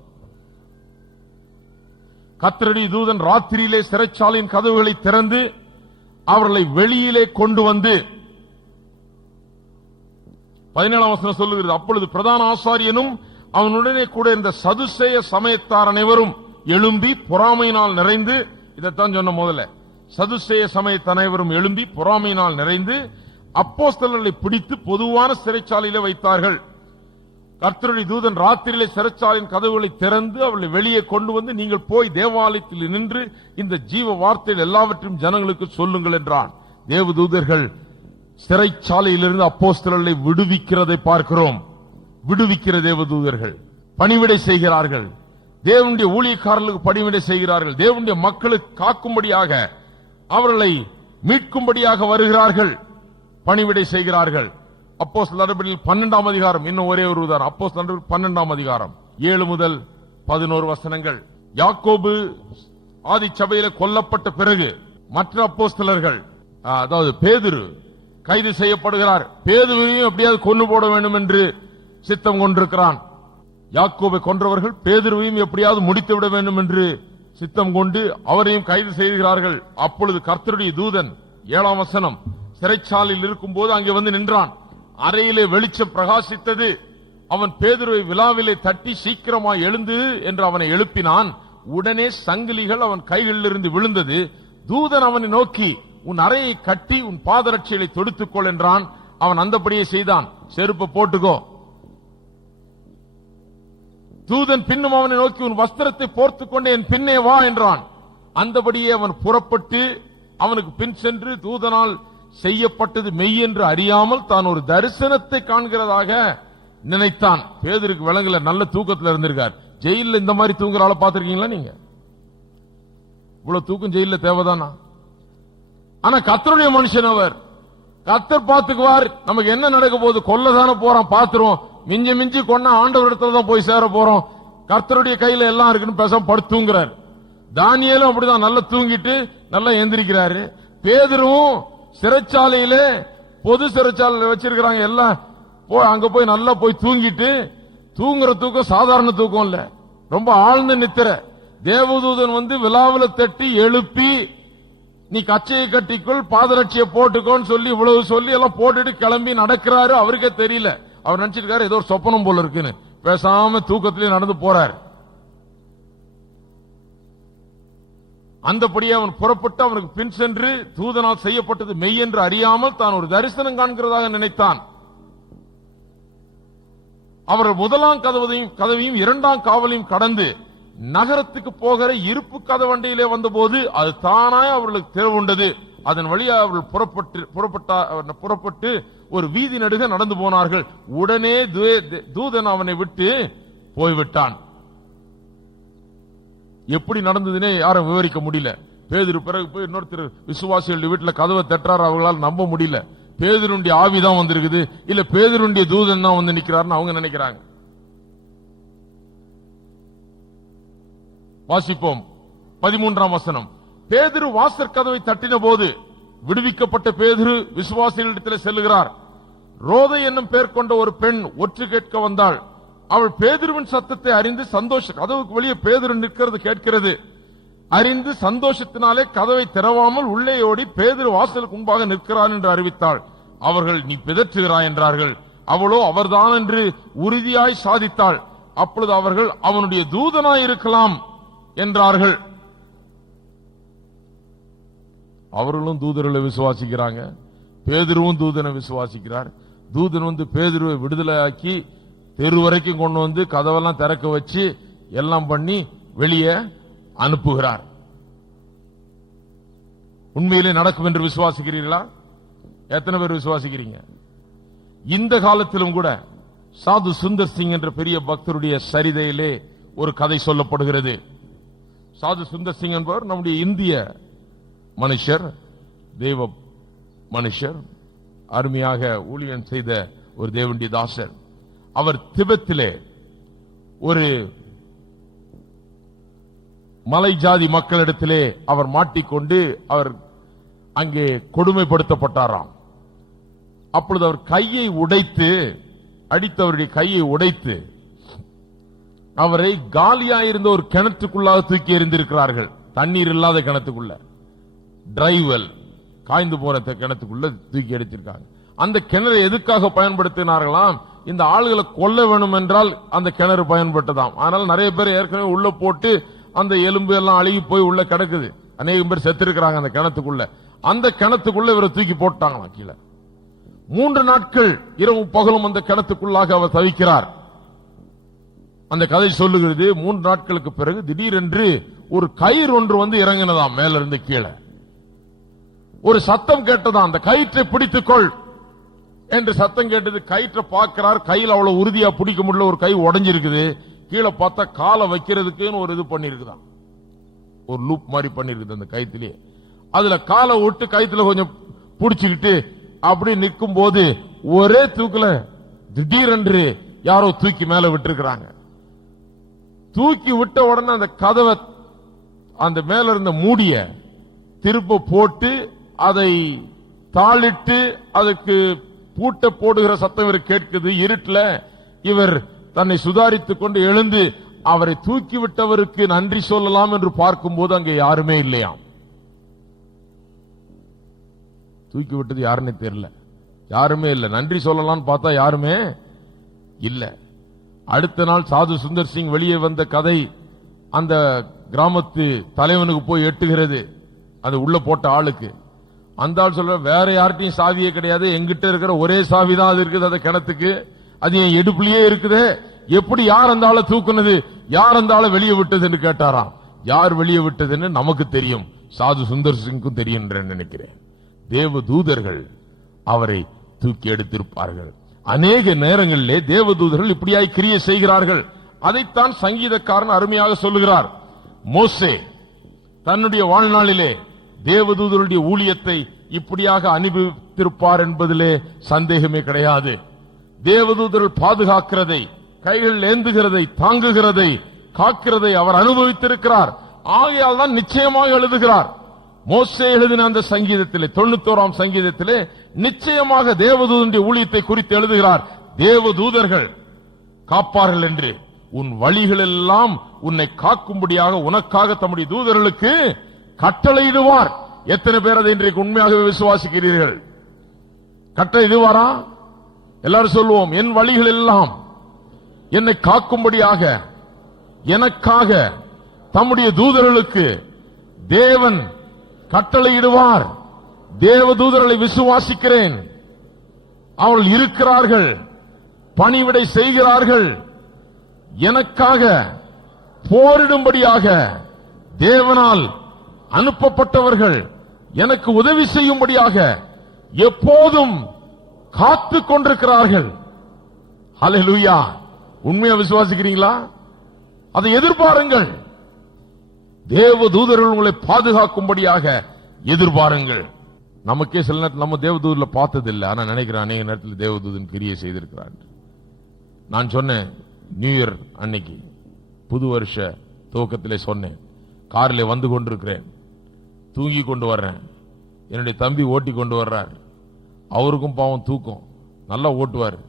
கர்த்தருடைய தூதன் ராத்திரியிலே சிறைச்சாலையின் கதவுகளை திறந்து அவர்களை வெளியிலே கொண்டு வந்து, 17ஆம் வசனம் சொல்லுகிறது, அப்பொழுது பிரதான ஆசாரியனும் அவனுடனே கூட இருந்த சதுசேய சமயத்தார் அனைவரும் எழும்பி பொறாமையினால் நிறைந்து, இதைத்தான் சொன்ன முதல்ல, சதுசேய சமயத்த அனைவரும் எழும்பி பொறாமையினால் நிறைந்து அப்போஸ்தலர்களை பிடித்து பொதுவான சிறைச்சாலையிலே வைத்தார்கள். கர்த்தருடைய தூதன் ராத்திரியிலே சிறைச்சாலையின் கதவுகளை திறந்து அவர்களை வெளியே கொண்டு வந்து, நீங்கள் போய் தேவாலயத்தில் நின்று இந்த ஜீவ வார்த்தைகள் எல்லாவற்றையும் ஜனங்களுக்கு சொல்லுங்கள் என்றான். தேவதூதர்கள் சிறைச்சாலையிலிருந்து அப்போஸ்தலர்களை விடுவிக்கிறதை பார்க்கிறோம். விடுவிக்கிற தேவதூதர்கள் பணிவிடை செய்கிறார்கள். தேவனுடைய ஊழியக்காரர்களுக்கு பணிவிடை செய்கிறார்கள். தேவனுடைய மக்களுக்கு காக்கும்படியாக, அவர்களை மீட்கும்படியாக வருகிறார்கள், பணிவிடை செய்கிறார்கள். அப்போஸ்தலர் நடபடிகள் 12ஆம் அதிகாரம், இன்னும் ஒரே ஒரு உதாரணம். அப்போஸ்தலர் நடபடிகள் 12ஆம் அதிகாரம் 7 முதல் 11 வசனங்கள். யாக்கோபு ஆதி சபையில கொல்லப்பட்ட பிறகு மற்ற அப்போஸ்தலர்கள், அதாவது பேதுரு கைது செய்யப்படுகிறார். பேதுருவையும் எப்படியாவது கொண்டு போட வேண்டும் என்று சித்தம் கொண்டிருக்கிறான். யாக்கோபை கொன்றவர்கள் பேதுருவையும் எப்படியாவது முடித்துவிட வேண்டும் என்று சித்தம் கொண்டு அவரையும் கைது செய்கிறார்கள். அப்பொழுது கர்த்தருடைய தூதன் 7ஆம் வசனம், சிறைச்சாலையில் இருக்கும் போது அங்கே வந்து நின்றான். அறையிலே வெளிச்சம் பிரகாசித்தது. அவன் பேதுருவை விலாவிலே தட்டி சீக்கிரமாய் எழுந்து என்று அவனை எழுப்பினான். உடனே சங்கிலிகள் அவன் கைகளிலிருந்து விழுந்தது. தூதன் அவனை நோக்கி, உன் அறையை கட்டி உன் பாதரட்சிகளை தொடுத்துக்கொள் என்றான். அவன் அந்தபடியே செய்தான். செருப்பை போட்டுக்கோ. தூதன் பின்னும் அவனை நோக்கி, உன் வஸ்திரத்தை போர்த்துக் கொண்டு என் பின்னே வா என்றான். அந்தபடியே அவன் புறப்பட்டு அவனுக்கு பின் சென்று, தூதனால் செய்யப்பட்டது மெய் என்று அறியாமல் தான் ஒரு தரிசனத்தை காண்கிறதாக நினைத்தான். பேதுருக்கு விளங்கல, நல்ல தூக்கத்தில் இருந்திருக்கார். ஜெயில இந்த மாதிரி தூங்குற ஆளை பார்த்திருக்கீங்களா நீங்க? இவ்வளவு தூக்கம் ஜெயில தேவைதானா? ஆனா கர்த்தருடைய மனுஷன் அவர். கர்த்தர் பார்த்துக்குவார். நமக்கு என்ன நடக்க போகுது? கொல்லதான போறான், பாத்துருவோம். மிஞ்சி மிஞ்சி கொன்னா ஆண்டவர் இடத்துல தான் போய் சேர போறோம். கர்த்தருடைய கையில எல்லாம் இருக்குன்னு பேசாம படுத்து தூங்குறாரு. தானியேலும் அப்படிதான் நல்லா தூங்கிட்டு நல்லா எந்திரிக்கிறாரு. பேதுருவும் சிறைச்சாலையில, பொது சிறைச்சாலையில வச்சிருக்கிறாங்க எல்லாம், அங்க போய் நல்லா போய் தூங்கிட்டு, தூங்குற தூக்கம் சாதாரண தூக்கம் இல்ல, ரொம்ப ஆழ்ந்த நித்திரை. தேவதூதன் வந்து விலாவில தட்டி எழுப்பி, நீ கச்சையை கட்டிக்குள் பாதரட்சியை போட்டுக்கோன்னு சொல்லி இவ்வளவு சொல்லி எல்லாம் போட்டுட்டு கிளம்பி நடக்கிறாரு. அவருக்கே தெரியல. அவர் நினைச்சிருக்காரு ஏதோ ஒரு சொப்பனம் போல இருக்குன்னு, பேசாம தூக்கத்திலே நடந்து போறாரு. அந்தபடியே அவன் புறப்பட்டு அவனுக்கு பின் சென்று, தூதனால் செய்யப்பட்டது மெய் என்று அறியாமல் தான் ஒரு தரிசனம் காண்கிறதாக நினைத்தான். அவர் முதலாம் கதவையும் 2ஆம் காவலையும் கடந்து நகரத்துக்கு போகிற இருப்பு கதவண்டையிலே வந்தபோது அது தானாய் அவர்களுக்கு திறவுண்டது. அதன் வழியாக அவர்கள் புறப்பட்டு ஒரு வீதி நடுக நடந்து போனார்கள். உடனே தூதன் அவனை விட்டு போய்விட்டான். எப்படி நடந்ததுன்னே யாரும் விவரிக்க முடியல. பேதுரு பிறகு போய் இன்னொருத்தர் விசுவாசிகள் வீட்டுல கதவை தட்டுறாரு, அவங்களால் நம்ப முடியல. பேதுருடைய ஆவிதான் வந்திருக்குது, இல்ல பேதுருடைய தூதன் தான் வந்து நிக்கிறாருன்னு அவங்க நினைக்கிறாங்க. வாசிப்போம் 13ஆம் வசனம். பேதுரு வாசற் கதவை தட்டின போது விடுவிக்கப்பட்ட பேதுரு விசுவாசிகளிடத்தில் செல்லுகிறார். ரோதை என்னும் பெயர் கொண்ட ஒரு பெண் ஒற்று கேட்க வந்தாள். அவள் பேதுருவின் சத்தத்தை அறிந்து கதவுக்கு வெளியே பேதுரு நிற்கிறது கேட்கிறது. அறிந்து சந்தோஷத்தினாலே கதவை திறவாமல் உள்ளே ஓடி பேதுரு வாசலுக்கு முன்பாக நிற்கிறான் என்று அறிவித்தாள். அவர்கள், நீ பிதற்றுகிறாய் என்றார்கள். அவளோ அவர்தான் என்று உறுதியாய் சாதித்தாள். அப்பொழுது அவர்கள், அவனுடைய தூதனாய் இருக்கலாம் என்றார்கள். அவர்களும் தூதர்களை விசுவாசிக்கிறாங்க, பேதுருவும் தூதனை விசுவாசிக்கிறார். தூதன் வந்து பேதுருவை விடுதலையாக்கி தெரு வரைக்கும் கொண்டு வந்து கதவெல்லாம் திறக்க வச்சு எல்லாம் பண்ணி வெளியே அனுப்புகிறார். உண்மையிலே நடக்கும் என்று விசுவாசிக்கிறீர்களா? எத்தனை பேர் விசுவாசிக்கிறீங்க? இந்த காலத்திலும் கூட சாது சுந்தர் சிங் என்ற பெரிய பக்தருடைய சரிதையிலே ஒரு கதை சொல்லப்படுகிறது. சாது சுந்தர் சிங் என்பவர் நம்முடைய இந்திய மனுஷர், தேவ மனுஷர், அருமையாக ஊழியம் செய்த ஒரு தேவனுடைய தாசர். அவர் திபெத்திலே ஒரு மலை ஜாதி மக்களிடத்திலே அவர் மாட்டிக்கொண்டு அவர் அங்கே கொடுமைப்படுத்தப்பட்டாராம். அப்பொழுது அவர் கையை உடைத்து, அடித்தவருடைய கையை உடைத்து அவரை காலியாயிருந்த ஒரு கிணற்றுக்குள்ளாக தூக்கி எறிந்திருக்கிறார்கள். தண்ணீர் இல்லாத கிணத்துக்குள்ள, டிரைவல், காய்ந்து போற கிணத்துக்குள்ள தூக்கி எடுத்திருக்காங்க. அந்த கிணறு எதுக்காக பயன்படுத்தினார்களாம்? இந்த ஆளுகளை கொல்ல வேணும் என்றால் அந்த கிணறு பயன்பட்டதாம். அதனால நிறைய பேர் ஏற்கனவே உள்ள போட்டு அந்த எலும்பு எல்லாம் அழுகி போய் உள்ள கிடக்குது. அநேகம் பேர் செத்து இருக்கிறாங்க அந்த கிணத்துக்குள்ள. அந்த கிணத்துக்குள்ள இவரை தூக்கி போட்டாங்களாம் கீழே. 3 நாட்கள் இரவு பகலும் அந்த கிணத்துக்குள்ளாக அவர் தவிக்கிறார். அந்த கதை சொல்லுகிறது 3 நாட்களுக்கு பிறகு திடீரென்று ஒரு கயிறு ஒன்று வந்து இறங்கினதாம். மேல இருந்து கீழே ஒரு சத்தம் கேட்டதா, அந்த கயிற்றை பிடித்துக்கொள் என்று சத்தம் கேட்டது. கயிற்றை பார்க்கிறார், கையில் அவ்வளவு உறுதியா பிடிக்க முடியல. ஒரு கை உடைஞ்சிருக்குது. கீழே பார்த்தா காலை வைக்கிறதுக்குன்னு ஒரு இது பண்ணிருக்குதான், ஒரு லூப் மாதிரி பண்ணிருக்குது அந்த கயிற்றிலே. அதுல காலை விட்டு கயிற்றுல கொஞ்சம் பிடிச்சுக்கிட்டு அப்படி நிற்கும் போது ஒரே தூக்குல திடீரென்று யாரோ தூக்கி மேல விட்டுருக்கிறாங்க. தூக்கி விட்ட உடனே அந்த கதவை, அந்த மேல இருந்த மூடிய திருப்ப போட்டு அதை தாளிட்டு அதுக்கு பூட்ட போடுகிற சத்தம் இவர் கேட்குது. இருட்டுல இவர் தன்னை சுதாரித்துக் கொண்டு எழுந்து அவரை தூக்கிவிட்டவருக்கு நன்றி சொல்லலாம் என்று பார்க்கும்போது அங்கே யாருமே இல்லையாம். தூக்கி விட்டது யாருன்னு தெரியல, யாருமே இல்ல. நன்றி சொல்லலாம்னு பார்த்தா யாருமே இல்ல. அடுத்த நாள் சாது சுந்தர் சிங் வெளியே வந்த கதை அந்த கிராமத்து தலைவனுக்கு போய் எட்டுகிறது, அது உள்ள போட்ட ஆளுக்கு. அந்த ஆள் சொல்ற, வேற யார்ட்டையும் சாவியே கிடையாது, எங்கிட்ட இருக்கிற ஒரே சாவி தான் அது இருக்குது அந்த கிணத்துக்கு, அது என் எடுப்புலயே இருக்குது. எப்படி யார் அந்த ஆளை தூக்குனது, யார் அந்த ஆளை வெளியே விட்டதுன்னு கேட்டாராம். யார் வெளியே விட்டதுன்னு நமக்கு தெரியும், சாது சுந்தர் சிங்கும் தெரியும் நினைக்கிறேன். தேவ தூதர்கள் அவரை தூக்கி எடுத்திருப்பார்கள். அநேக நேரங்களிலே தேவதூதர்கள் இப்படியாய் கிரியை செய்கிறார்கள். அதைத்தான் சங்கீதக்காரன் அருமையாக சொல்லுகிறார். மோசே தன்னுடைய வாழ்நாளிலே தேவதூதருடைய ஊழியத்தை இப்படியாக அனுபவித்திருப்பார் என்பதிலே சந்தேகமே கிடையாது. தேவதூதர்கள் பாதுகாக்கிறதை, கைகள் ஏந்துகிறதை, தாங்குகிறதை, காக்கிறதை அவர் அனுபவித்திருக்கிறார். ஆகையால் தான் நிச்சயமாக எழுதுகிறார். மோசே எழுதின அந்த சங்கீதத்திலே 91ஆம் சங்கீதத்திலே நிச்சயமாக தேவதூதனுடைய ஊழியத்தை குறித்து எழுதுகிறார். தேவதூதர்கள் காப்பார்கள் என்று, உன் வழிகள் எல்லாம் உன்னை காக்கும்படியாக உனக்காக தம்முடைய தூதர்களுக்கு கட்டளையிடுவார். எத்தனை பேர் அதை இன்றைக்கு உண்மையாகவே விசுவாசிக்கிறீர்கள்? கட்டளையிடுவாரா? எல்லாரும் சொல்லுவோம், என் வழிகள் எல்லாம் என்னை காக்கும்படியாக எனக்காக தம்முடைய தூதர்களுக்கு தேவன் கட்டளையிடுவார். தேவதூதர்களை விசுவாசிக்கிறேன், அவர்கள் இருக்கிறார்கள், பணிவிடை செய்கிறார்கள், எனக்காக போரிடும்படியாக தேவனால் அனுப்பப்பட்டவர்கள், எனக்கு உதவி செய்யும்படியாக எப்போதும் காத்துக் கொண்டிருக்கிறார்கள். ஹல்லேலூயா! உண்மையா விசுவாசிக்கிறீங்களா? அதை எதிர்பாருங்கள். தேவதூதர்கள் உங்களை பாதுகாக்கும்படியாக எதிர்பாருங்கள். நமக்கே சில நேரத்தில் நம்ம தேவதூதர்ல பார்த்ததில்லை, ஆனா நினைக்கிறேன் அநேக நேரத்தில் தேவதூதன் கிரியை செய்திருக்கிறார். நான் சொன்னேன், நியூ இயர் அன்னைக்கு புது வருஷ துவக்கத்திலே சொன்னேன், காரில் வந்து கொண்டிருக்கிறேன், தூங்கி கொண்டு வர்றேன், என்னுடைய தம்பி ஓட்டி கொண்டு வர்றார். அவருக்கும் பாவம் தூக்கம், நல்லா ஓட்டுவார்,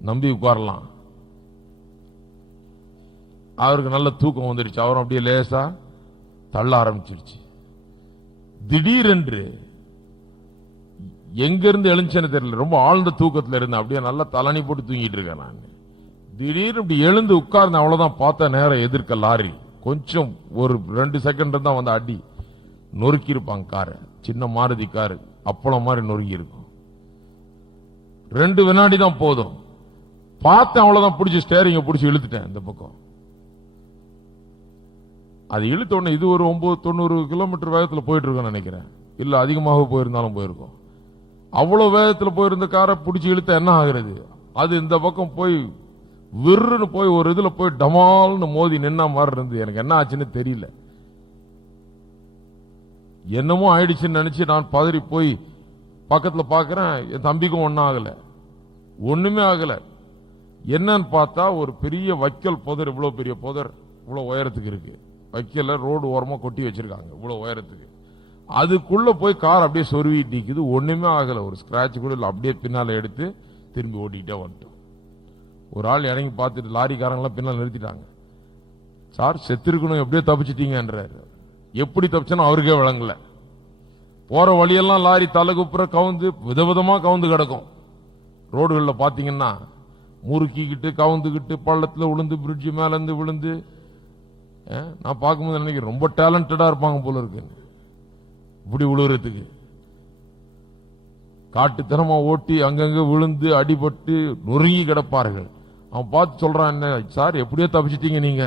நம்பி உட்காரலாம். அவருக்கு நல்ல தூக்கம் வந்துருச்சு, அவரும் அப்படியே லேசா தள்ள ஆரம்பிச்சிருச்சு. திடீரென்று எங்கிருந்து எழுந்துச்சேன்னு தெரியல, ரொம்ப ஆழ்ந்த தூக்கத்தில் இருந்தேன், அப்படியே நல்லா தலனி போட்டு தூங்கிட்டு இருக்கேன். நான் திடீர்னு இப்படி எழுந்து உட்கார்ந்து அவ்வளவுதான் பார்த்தா நேரம் எதிர்க்க லாரி, கொஞ்சம் ஒரு 2 செகண்ட் தான் வந்து அடி நொறுக்கி இருப்பாங்க காரை, சின்ன மாருதி காரு அப்பளம் மாதிரி நொறுக்கி இருக்கும். 2 வினாடி தான் போதும், பார்த்தேன் அவ்வளவுதான், பிடிச்சி ஸ்டேரிங்க பிடிச்சி இழுத்துட்டேன் இந்த பக்கம். அது இழுத்த உடனே இது ஒரு 90 கிலோமீட்டர் வேகத்தில் போயிட்டு இருக்கோம் நினைக்கிறேன், இல்ல அதிகமாக போயிருந்தாலும் போயிருக்கும். அவ்வளவு வேகத்தில் போயிருந்த காரை பிடிச்சி இழுத்த என்ன ஆகுறது, அது இந்த பக்கம் போய் விருன்னு போய் ஒரு இதுல போய் டமால்னு மோதி நின்ன மாதிரி இருந்து, எனக்கு என்ன ஆச்சுன்னு தெரியல. என்னமோ ஆயிடுச்சுன்னு நினைச்சு நான் பதறி போய் பக்கத்துல பாக்குறேன், என் தம்பிக்கும் ஒன்னும் ஆகல, ஒண்ணுமே ஆகல. என்னன்னு பார்த்தா ஒரு பெரிய வைக்கல் புதர், இவ்வளவு பெரிய புதர், இவ்வளவு உயரத்துக்கு இருக்கு. வைக்கல ரோடு ஓரமா கொட்டி வச்சிருக்காங்க இவ்வளவு உயரத்துக்கு. அதுக்குள்ள போய் கார் அப்படியே சொருவிட்டு நிக்குது, ஒண்ணுமே ஆகல, ஒரு ஸ்கிராட்ச் கூட இல்ல. அப்படியே பின்னால எடுத்து திரும்பி ஓட்டிட்டே வந்துட்டோம். ஒரு ஆள் இறங்கி பார்த்துட்டு லாரிக்காரங்களாம் பின்னால் நிறுத்திட்டாங்க. சார் செத்திருக்கணும், எப்படியோ தப்பிச்சிட்டீங்கன்றாரு. எப்படி தப்பிச்சோன்னு அவருக்கே விளங்கல. போற வழியெல்லாம் லாரி தலைகுப்புற கவுந்து விதவிதமா கவுந்து கிடக்கும். ரோடுகளில் பாத்தீங்கன்னா முறுக்கிக்கிட்டு கவுந்துக்கிட்டு பள்ளத்துல விழுந்து பிரிட்ஜ் மேல இருந்து விழுந்து, நான் பார்க்கும்போது நினைக்கிறேன் ரொம்ப டேலண்டடா இருப்பாங்க போல இருக்கு இப்படி விழுறதுக்கு. காட்டுத்தனமா ஓட்டி அங்கங்க விழுந்து அடிபட்டு நொறுங்கி கிடப்பார்கள். அவன் பார்த்து சொல்றான், என்ன சார் எப்படியோ தப்பிச்சிட்டீங்க நீங்க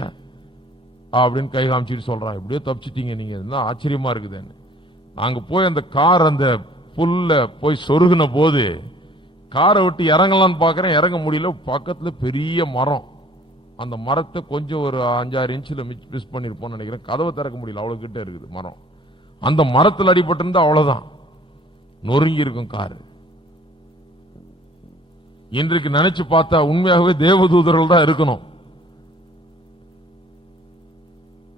அப்படின்னு கை காமிச்சிட்டு சொல்றான், எப்படியோ தப்பிச்சிட்டீங்க நீங்க, ஆச்சரியமா இருக்குது. நாங்க போய் அந்த கார் அந்த புல்ல போய் சொருகின போது காரை விட்டு இறங்கலான்னு பாக்குறேன், இறங்க முடியல. பக்கத்துல பெரிய மரம், அந்த மரத்தை கொஞ்சம் ஒரு 5-6 இன்ச்சில் மிஸ் பண்ணிருப்போம்னு நினைக்கிறேன். கதவை திறக்க முடியல, அவ்வளவு கிட்ட இருக்குது மரம். அந்த மரத்தில் அடிபட்டு இருந்தா அவ்வளவுதான், நொறுங்கி இருக்கும் காரு. இன்றைக்கு நினைச்சு பார்த்தா உண்மையாகவே தேவதூதர்கள் தான் இருக்கணும்.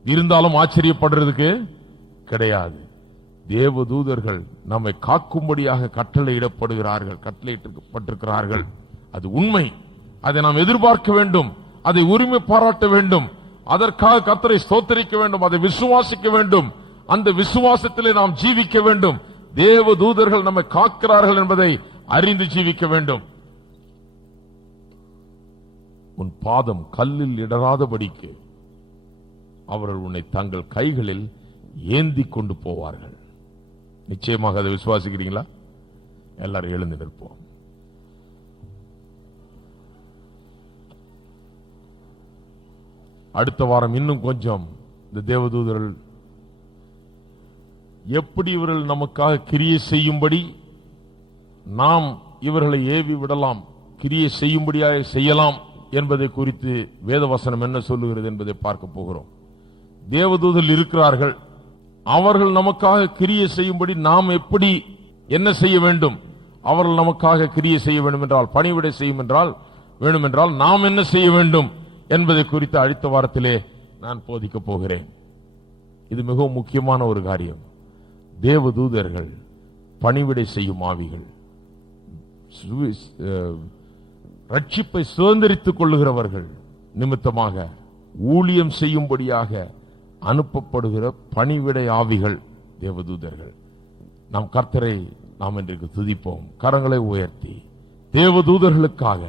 இருந்தாலும் ஆச்சரியப்படுறதுக்கு கிடையாது. தேவதூதர்கள் நம்மை காக்கும்படியாக கட்டளையிடப்பட்டிருக்கிறார்கள். அது உண்மை. அதை நாம் எதிர்பார்க்க வேண்டும், அதை உரிமை பாராட்ட வேண்டும், அதற்காக கர்த்தரை ஸ்தோத்திரிக்க வேண்டும், அதை விசுவாசிக்க வேண்டும், அந்த விசுவாசத்திலே நாம் ஜீவிக்க வேண்டும். தேவதூதர்கள் நம்மை காக்கிறார்கள் என்பதை அறிந்து ஜீவிக்க வேண்டும். உன் பாதம் கல்லில் இடராதபடிக்கு அவர்கள் உன்னை தங்கள் கைகளில் ஏந்தி கொண்டு போவார்கள். நிச்சயமாக அதை விசுவாசிக்கிறீங்களா? எல்லாரும் எழுந்து நிற்போம். அடுத்த வாரம் இன்னும் கொஞ்சம் இந்த தேவதூதர்கள் எப்படி இவர்கள் நமக்காக கிரியை செய்யும்படி நாம் இவர்களை ஏவி விடலாம், கிரியை செய்யும்படியாக செய்யலாம் என்பதை குறித்து வேதவசனம் என்ன சொல்லுகிறது என்பதை பார்க்க போகிறோம். தேவதூதர்கள் இருக்கிறார்கள், அவர்கள் நமக்காக கிரியை செய்யும்படி நாம் எப்படி என்ன செய்ய வேண்டும்? அவர்கள் நமக்காக கிரியை செய்ய வேண்டும் என்றால், பணிவிடை செய்யும் என்றால் வேண்டுமென்றால் நாம் என்ன செய்ய வேண்டும் என்பதை குறித்து அடுத்த வாரத்திலே நான் போதிக்க போகிறேன். இது மிகவும் முக்கியமான ஒரு காரியம். தேவதூதர்கள் பணிவிடை செய்யும் ஆவிகள், ரட்சிப்பை சுதந்திரித்துக் கொள்ளுகிறவர்கள் நிமித்தமாக ஊழியம் செய்யும்படியாக அனுப்பப்படுகிற பணிவிடை ஆவிகள் தேவதூதர்கள். நம் கர்த்தரை நாம் இன்றைக்கு துதிப்போம். கரங்களை உயர்த்தி தேவதூதர்களுக்காக